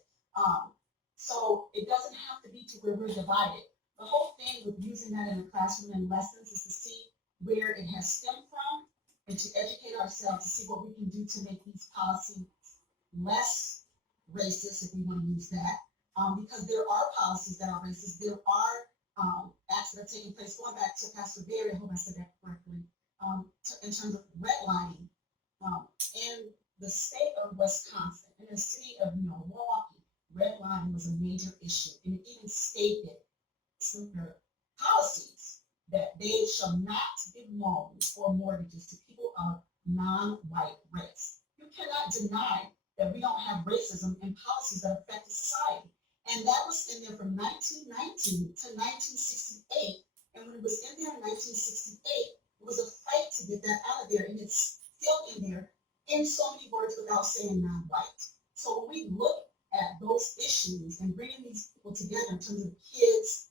So it doesn't have to be to where we're divided. The whole thing with using that in the classroom and lessons is to see where it has stemmed from and to educate ourselves to see what we can do to make these policies less racist, if we want to use that. Because there are policies that are racist. There are acts that are taking place. Going back to Pastor Berry, I hope I said that correctly, in terms of redlining in the state of Wisconsin, in the city of Milwaukee, redlining was a major issue, and it even stated in their policies that they shall not give loans or mortgages to people of non-white race. You cannot deny that we don't have racism in policies that affect the society. And that was in there from 1919 to 1968. And when it was in there in 1968, it was a fight to get that out of there. And it's still in there in so many words without saying non-white. So when we look at those issues and bringing these people together in terms of kids,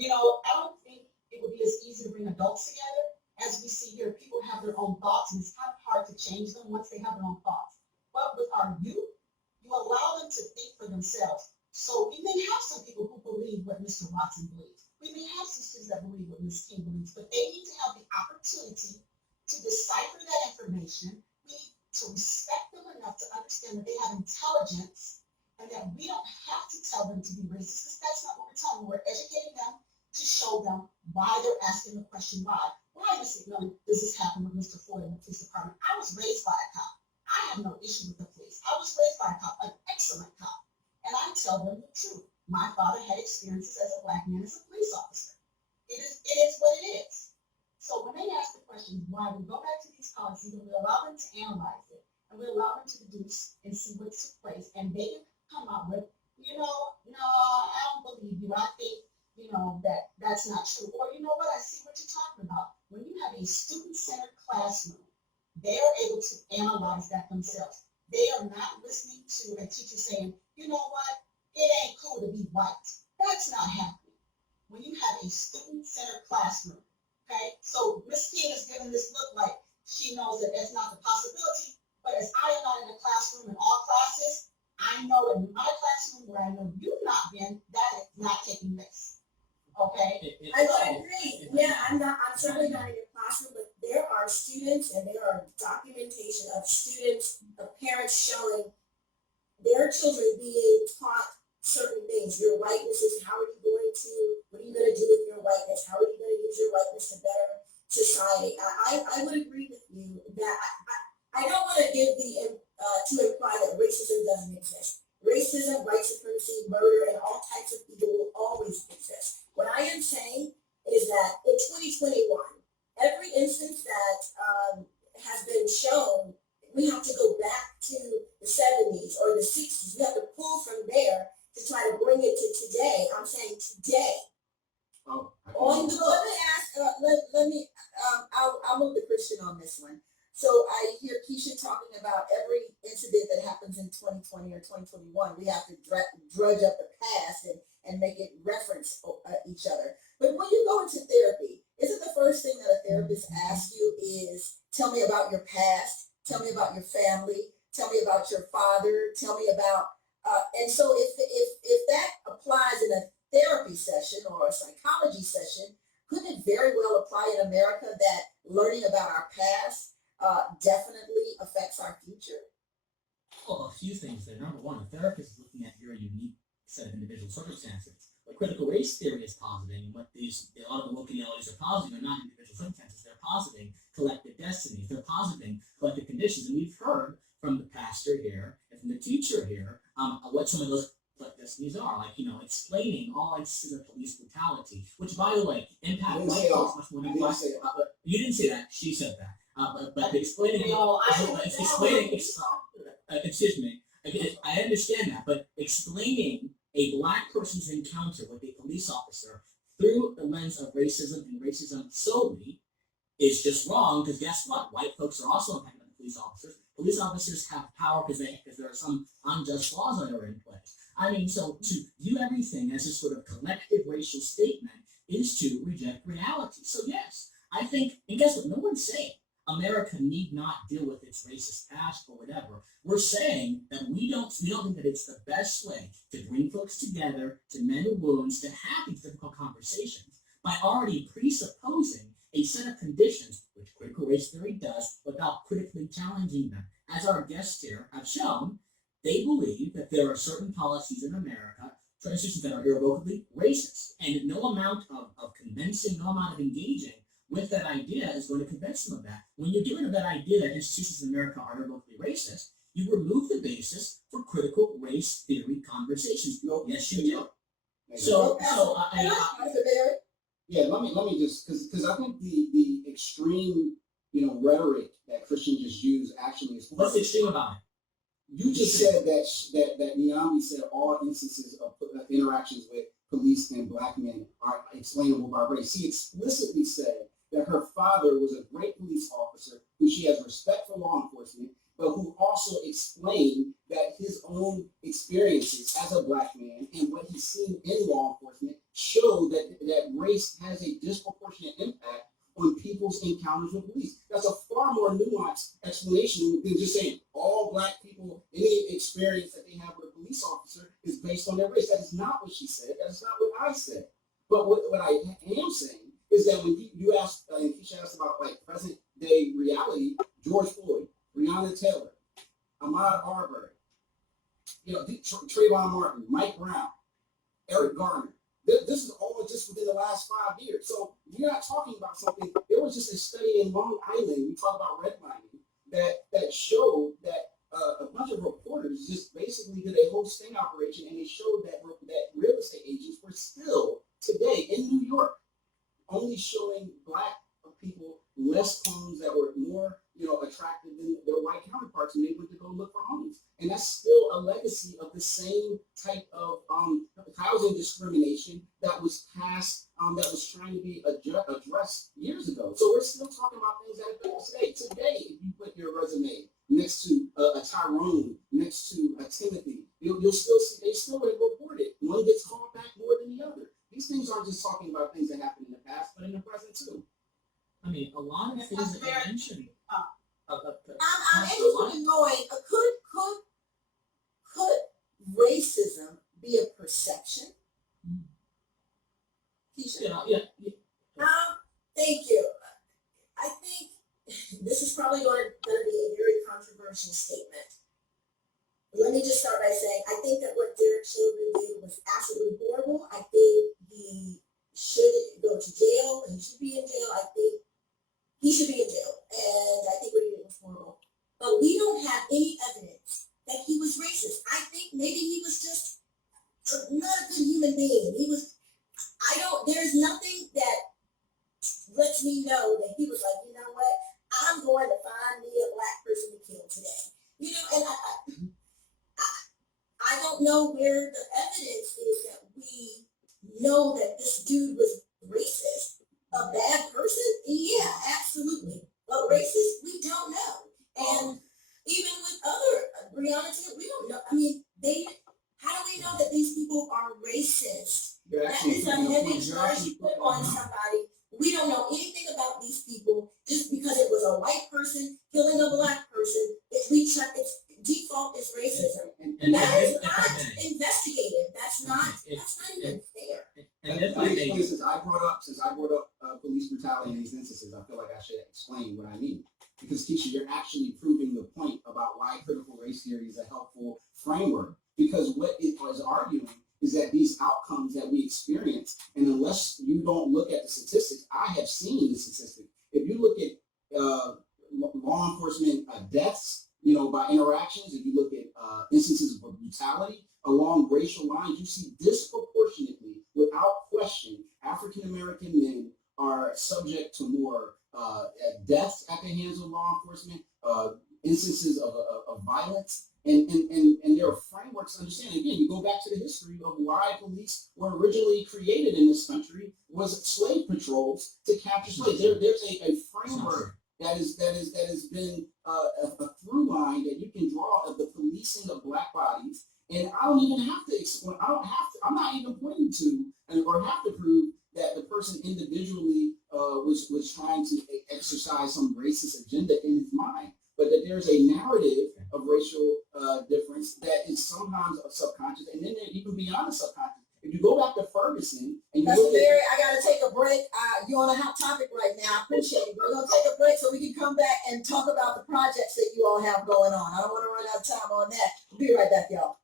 I don't think it would be as easy to bring adults together. As we see here, people have their own thoughts, and it's kind of hard to change them once they have their own thoughts. But with our youth, you allow them to think for themselves. So we may have some people who believe what Mr. Watson believes. We may have some students that believe what Ms. King believes, but they need to have the opportunity to decipher that information. We need to respect them enough to understand that they have intelligence and that we don't have to tell them to be racist, because that's not what we're telling them. We're educating them to show them why they're asking the question why. Why does this happen with Mr. Ford in the police department? I was raised by a cop. I have no issue with the police. I was raised by a cop, an excellent cop. And I tell them the truth. My father had experiences as a Black man as a police officer. It is what it is. So when they ask the question why, we go back to these policies and we allow them to analyze it, and we allow them to deduce and see what took place, and they can come out with, no, I don't believe you. I think, that's not true. Or you know what, I see what you're talking about. When you have a student-centered classroom, they are able to analyze that themselves. They are not listening to a teacher saying, you know what, it ain't cool to be white. That's not happening. When you have a student-centered classroom, okay? So Ms. King is giving this look like she knows that that's not the possibility, but as I am not in the classroom in all classes, I know in my classroom where I know you've not been, that is not taking place. Okay? I would agree. Yeah, I'm certainly not in your classroom, but there are students and there are documentation of students, of parents showing their children being taught certain things. Your whiteness is, what are you going to do with your whiteness? How are you going to use your whiteness to better society? I would agree with you that I don't want to to imply that racism doesn't exist. Racism, white supremacy, murder, and all types of evil will always exist. What I am saying is that in 2021, every instance that has been shown, we have to go back to the 70s or the 60s. We have to pull from there to try to bring it to today. I'm saying today. Oh, Let me ask. I'll move to Christian on this one. So I hear Keisha talking about every incident that happens in 2020 or 2021. We have to drudge up the past and make it reference each other. But when you go into therapy, isn't the first thing that a therapist asks you is, tell me about your past, tell me about your family, tell me about your father, tell me about, and so if that applies in a therapy session or a psychology session, couldn't it very well apply in America that learning about our past definitely affects our future? Well, a few things there. Number one, a therapist is looking at your unique set of individual circumstances. What critical race theory is positing, and what a lot of the local ideologies are positing, are not individual circumstances. They're positing collective destinies. They're positing collective conditions. And we've heard from the pastor here and from the teacher here what some of those collective destinies are. Like, explaining all instances of police brutality, which, by the way, impact white folks much more than black. You didn't say that. She said that. But explaining, excuse me, I understand that, but explaining a black person's encounter with a police officer through the lens of racism and racism solely is just wrong, because guess what? White folks are also impacted by the police officers. Police officers have power because there are some unjust laws that are in place. I mean, so to view everything as a sort of collective racial statement is to reject reality. So yes, I think, and guess what? No one's saying America need not deal with its racist past or whatever. We're saying that we don't think that it's the best way to bring folks together, to mend wounds, to have these difficult conversations by already presupposing a set of conditions, which critical race theory does, without critically challenging them. As our guests here have shown, they believe that there are certain policies in America, institutions that are irrevocably racist, and no amount of convincing, no amount of engaging with that idea is going to convince them of that. When you're dealing with that idea that institutions in America are irrevocably racist, you remove the basis for critical race theory conversations. Yes, you do. Yeah, let me just because I think the extreme rhetoric that Christian just used actually is. What's extreme about it? You just said that Niambi said all instances of interactions with police and black men are explainable by race. He explicitly said that her father was a great police officer who she has respect for law enforcement, but who also explained that his own experiences as a black man and what he's seen in law enforcement show that race has a disproportionate impact on people's encounters with police. That's a far more nuanced explanation than just saying all black people, any experience that they have with a police officer is based on their race. That is not what she said. That is not what I said. But what I am saying is that when you asked, and Keisha asked about like present day reality, George Floyd, Breonna Taylor, Ahmaud Arbery, Trayvon Martin, Mike Brown, Eric Garner. This is all just within the last 5 years. So we're not talking about something. There was just a study in Long Island. We talk about redlining that showed that a bunch of reporters just basically did a whole sting operation, and they showed that real estate agents were still today in New York only showing black people less homes that were more attractive than their white counterparts, and they went to go look for homes. And that's still a legacy of the same type of housing discrimination that was passed, that was trying to be addressed years ago. So we're still talking about things that are today. Today, if you put your resume next to a Tyrone, next to a Timothy, you'll still see they still have reported. One gets called back more than the other. These things aren't just talking about things that happened in the past, but in the present too. I mean, a lot of things that you mentioned. I'm interested in knowing, could racism be a perception? Keisha? Yeah. Thank you. I think this is probably going to be a very controversial statement. Let me just start by saying I think that what Derek Chauvin did was absolutely horrible. I think he should go to jail. He should be in jail. I think he should be in jail. And I think what he did was horrible. But we don't have any evidence that he was racist. I think maybe he was just not a good human being. There's nothing that lets me know that he was like, you know what, I'm going to find me a black person to kill today. And I don't know where the evidence is that we know that this dude was racist. A bad person? Yeah, absolutely. But racist, we don't know. And even with other Breonna Taylor, we don't know. I mean, how do we know that these people are racist? That is a heavy charge to put on somebody. We don't know anything about these people just because it was a white person killing a black person. Its default is racism. And that is not investigative. That's not even fair. Since I brought up police brutality in these instances, I feel like I should explain what I mean. Because Keisha, you're actually proving the point about why critical race theory is a helpful framework. Because what it was arguing is that these outcomes that we experience, and unless you don't look at the statistics, I have seen the statistics. If you look at law enforcement deaths, by interactions, if you look at instances of brutality along racial lines, you see disproportionately, without question, African American men are subject to more deaths at the hands of law enforcement, instances of violence, and there are frameworks to understand. Again, you go back to the history of why police were originally created in this country was slave patrols to capture slaves. There's a framework that has been a through line that you can draw of the policing of black bodies, and I don't even have to explain by some racist agenda in his mind, but that there's a narrative of racial difference that is sometimes subconscious, and then even beyond the subconscious. If you go back to Ferguson and you Pastor look at Barry, I got to take a break. You're on a hot topic right now. I appreciate it. We're going to take a break so we can come back and talk about the projects that you all have going on. I don't want to run out of time on that. We'll be right back, y'all.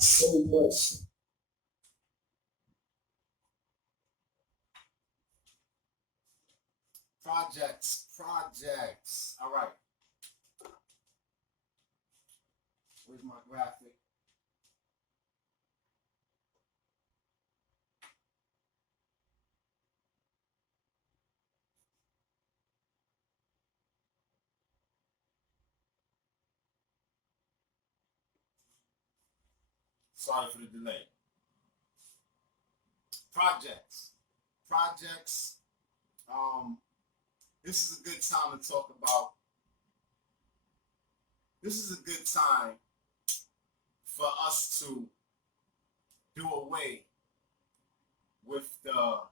so much. Projects. All right. Where's my graphic? Sorry for the delay. Projects. This is a good time to talk about. This is a good time for us to do away with the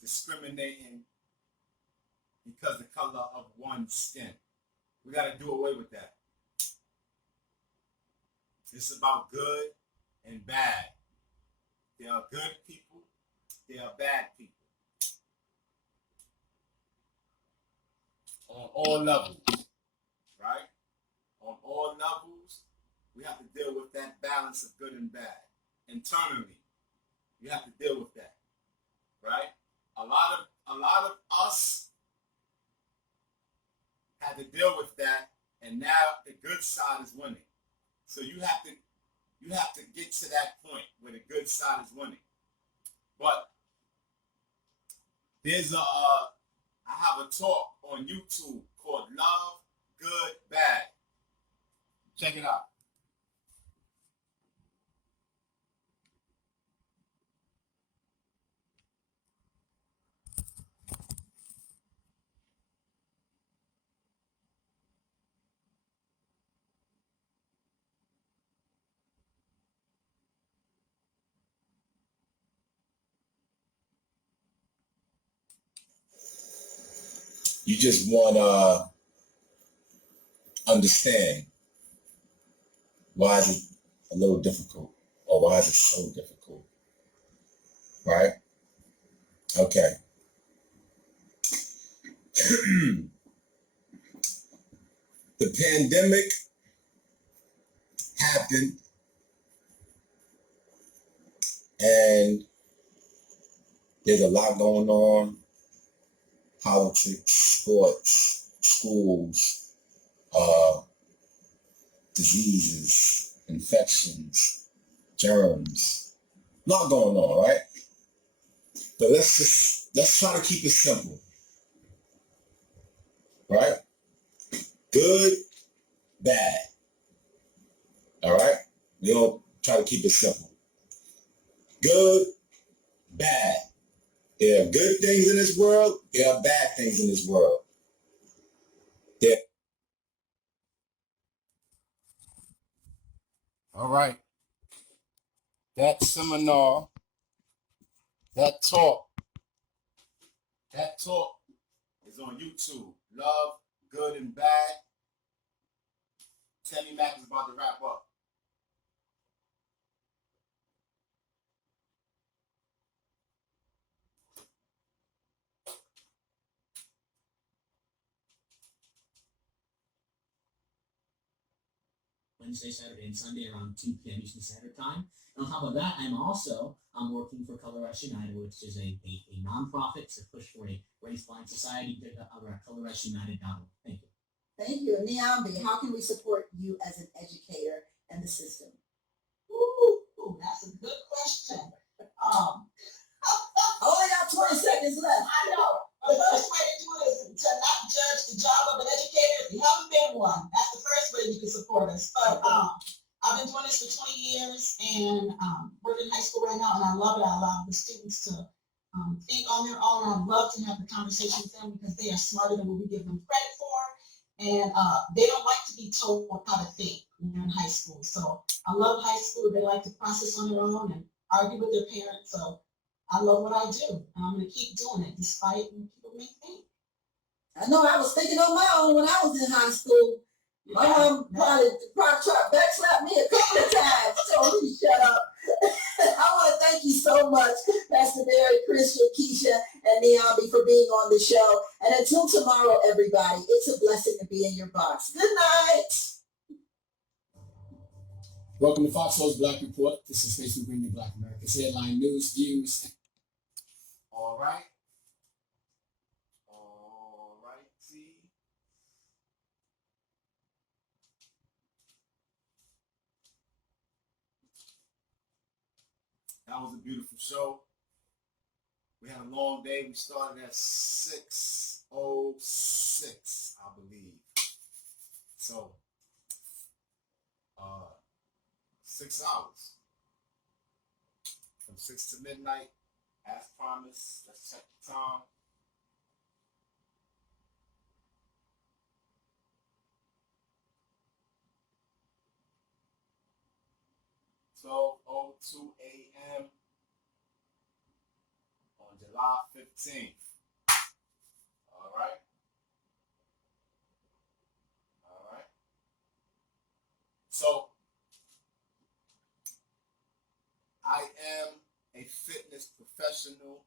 discriminating because the color of one's skin. We got to do away with that. It's about good and bad. There are good people. There are bad people. On all levels, right? On all levels, we have to deal with that balance of good and bad. Internally, you have to deal with that, right? A lot of us had to deal with that, and now the good side is winning. So you have to get to that point where the good side is winning. But I have a talk on YouTube called Love, Good, Bad. Check it out. You just want to understand why is it a little difficult, or why is it so difficult, right? Okay. The pandemic happened, and there's a lot going on. Politics, sports, schools, diseases, infections, germs, a lot going on, right? But let's try to keep it simple, right? Good, bad, all right? We don't try to keep it simple. Good, bad. There are good things in this world. There are bad things in this world. All right. That seminar, that talk is on YouTube. Love, Good, and Bad. Tammy Mac is about to wrap up. Wednesday, Saturday, and Sunday around 2 p.m. Eastern Standard Time. And on top of that, I'm working for Color Rush United, which is a nonprofit to push for a race-blind society. Check that out at colorrushunited.org. Thank you. Thank you. And Niambi, how can we support you as an educator and the system? Ooh, that's a good question. I only got 20 seconds left. I know. The first way to do it is to not judge the job of an educator if you haven't been one. That's the first way you can support us. But I've been doing this for 20 years and working in high school right now, and I love it. I allow the students to think on their own. I love to have the conversation with them because they are smarter than what we give them credit for. And they don't like to be told how to think when they're in high school. So I love high school. They like to process on their own and argue with their parents. So I love what I do, and I'm going to keep doing it despite people maintain. I know I was thinking on my own when I was in high school. My mom probably tried to backslap me a couple of times, told me to shut up. I want to thank you so much, Pastor Barry, Christian, Keisha, and Niambi for being on the show. And until tomorrow, everybody, it's a blessing to be in your box. Good night. Welcome to Fox Soul's Black Report. This is Facebook Bringing Black America's headline news, views. All right. All righty. That was a beautiful show. We had a long day. We started at 6:06, I believe. So, 6 hours. From 6 to midnight, as promised. Let's check the time. (12:02 a.m.) on July 15th. All right. All right. So, I am a fitness professional.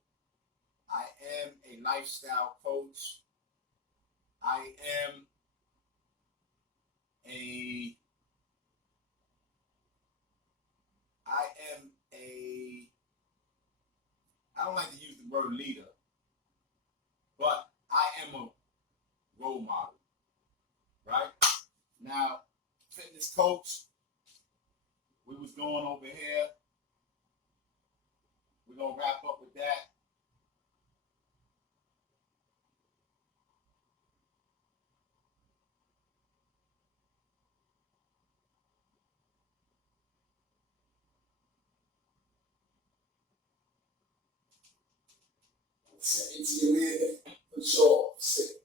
I am a lifestyle coach. I am a I don't like to use the word leader, but I am a role model, right? Now, fitness coach, we was going over here. We're going to wrap up with that. Sit into your head, for sure. Sit.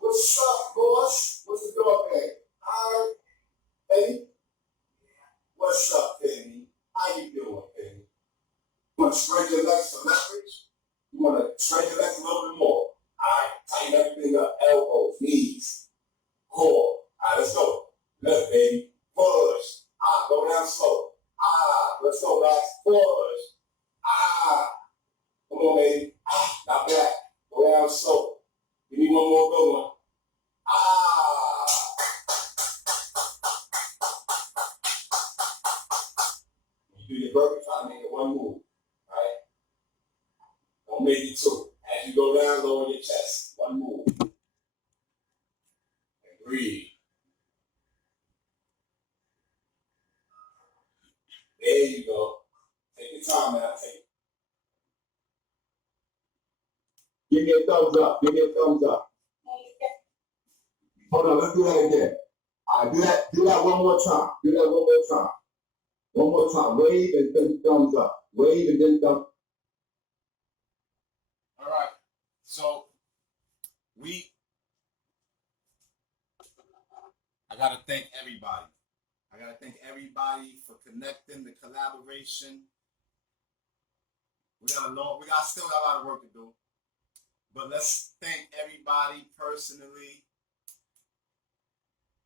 What's up, boss? What's the dog name? Hi, Penny. What's up, Penny? How you doing, Penny? You want to spread your legs for leverage? You want to spread your legs a little bit more? All right, tighten everything up. Elbows, knees, core. All right, let's go. Left, baby. Push. Go down slow. Let's go, Max. Push. Come on, baby. Not back. Go down slow. Give me one more good one. When you do your burpee, try to make it one move. Right? Don't make it two. As you go down, lower your chest. One move. And breathe. There you go. Take your time now. Give me a thumbs up. Give me a thumbs up. Hold on, let's do that again. Do that one more time. Do that one more time. One more time. Wave and then thumbs up. Wave and then thumbs up. All right. So, I got to thank everybody. I got to thank everybody for connecting, the collaboration. We still got a lot of work to do. But let's thank everybody personally.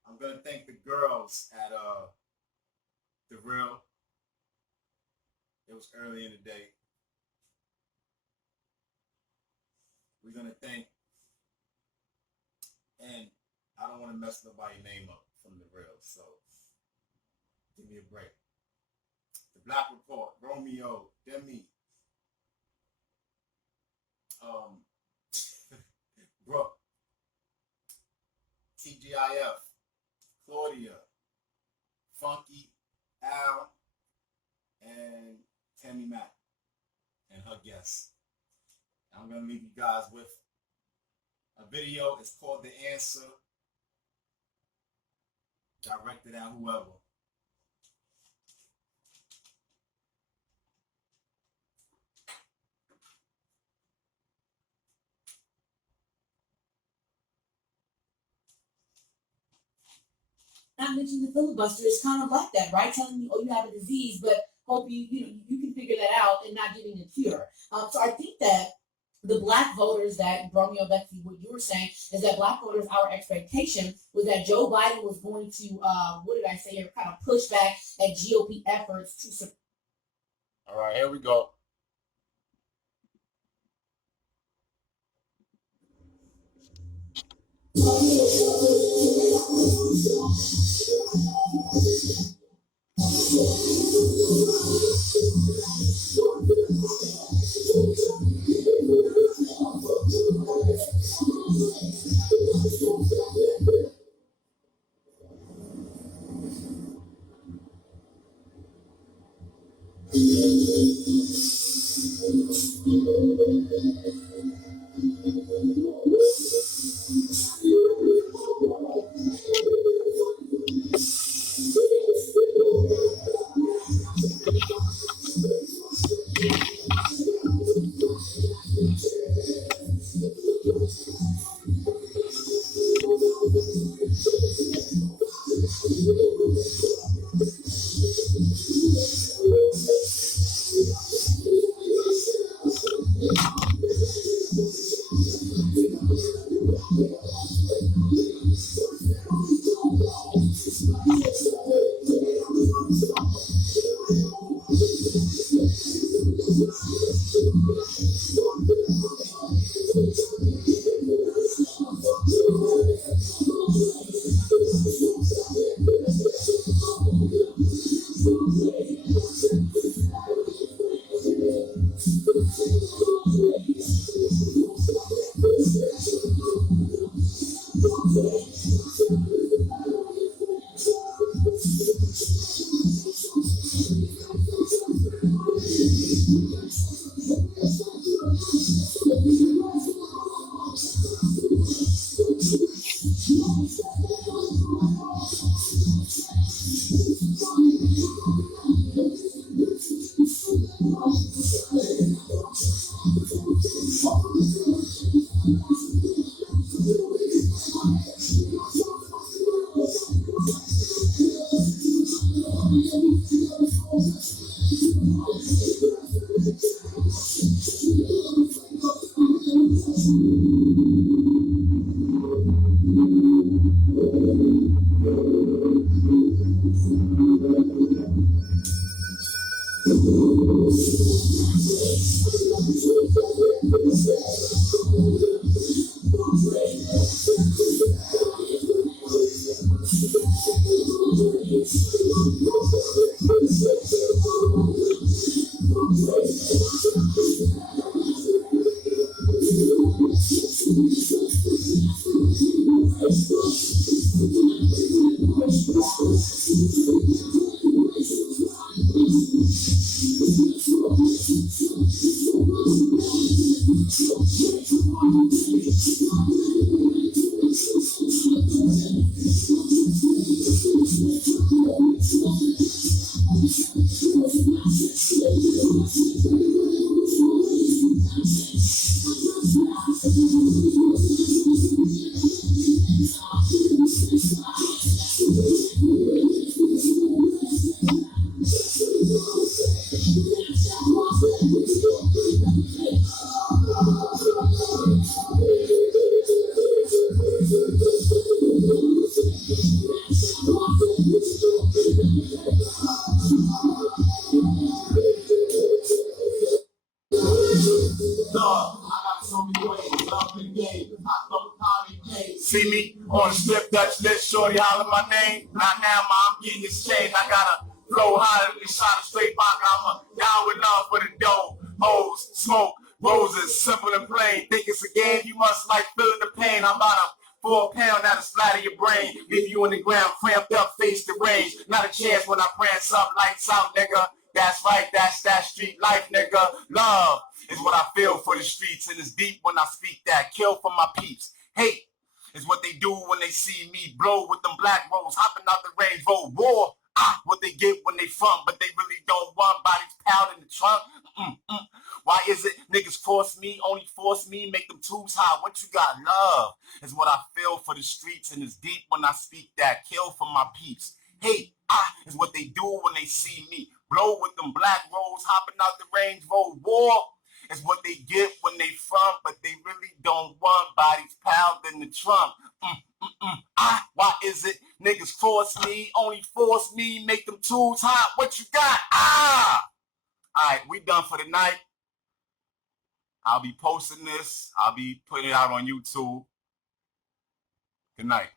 I'm going to thank the girls at The Real. It was early in the day. We're going to thank, and I don't want to mess nobody's name up from The Real, so give me a break. The Black Report, Romeo, Demi, Brooke, TGIF, Claudia, Funky, Al, and Tammy Mac, and her guests. I'm going to leave you guys with a video. It's called The Answer, directed at whoever. not mentioning the filibuster is kind of like that, right? Telling you, oh, you have a disease, but hope you can figure that out and not giving a cure. So I think that the black voters that Romeo, Betsy, what you were saying is that black voters, our expectation was that Joe Biden was going to, what did I say here, kind of push back at GOP efforts to support. All right, here we go. See me on the strip Dutch list, shorty holler my name. Not now, ma, I'm getting this change. I gotta flow higher than shot a straight back. I'm a down with love for the dough. Hoes, smoke, roses, simple and plain. Think it's a game, you must like feeling the pain. I'm about a 4 pound that'll splatter your brain. Leave you on the ground, cramped up, face the range. Not a chance when I prance up, lights out, nigga. That's right, that's that street life, nigga. Love is what I feel for the streets, and it's deep when I speak that. Kill for my peeps. Hate is what they do when they see me blow with them black rolls, hopping out the Range Rover. War, what they get when they front, but they really don't want bodies piled in the trunk. Why is it niggas force me, only force me, make them tubes high? What you got? Love is what I feel for the streets, and it's deep when I speak that. Kill for my peeps. Hate is what they do when they see me. Blow with them black rolls, hopping out the Range Rover. War is what they get when they front, but they really don't want bodies piled in the trunk. Why is it niggas force me, only force me, make them tools hot? What you got? All right, we done for the night. I'll be posting this. I'll be putting it out on YouTube. Good night.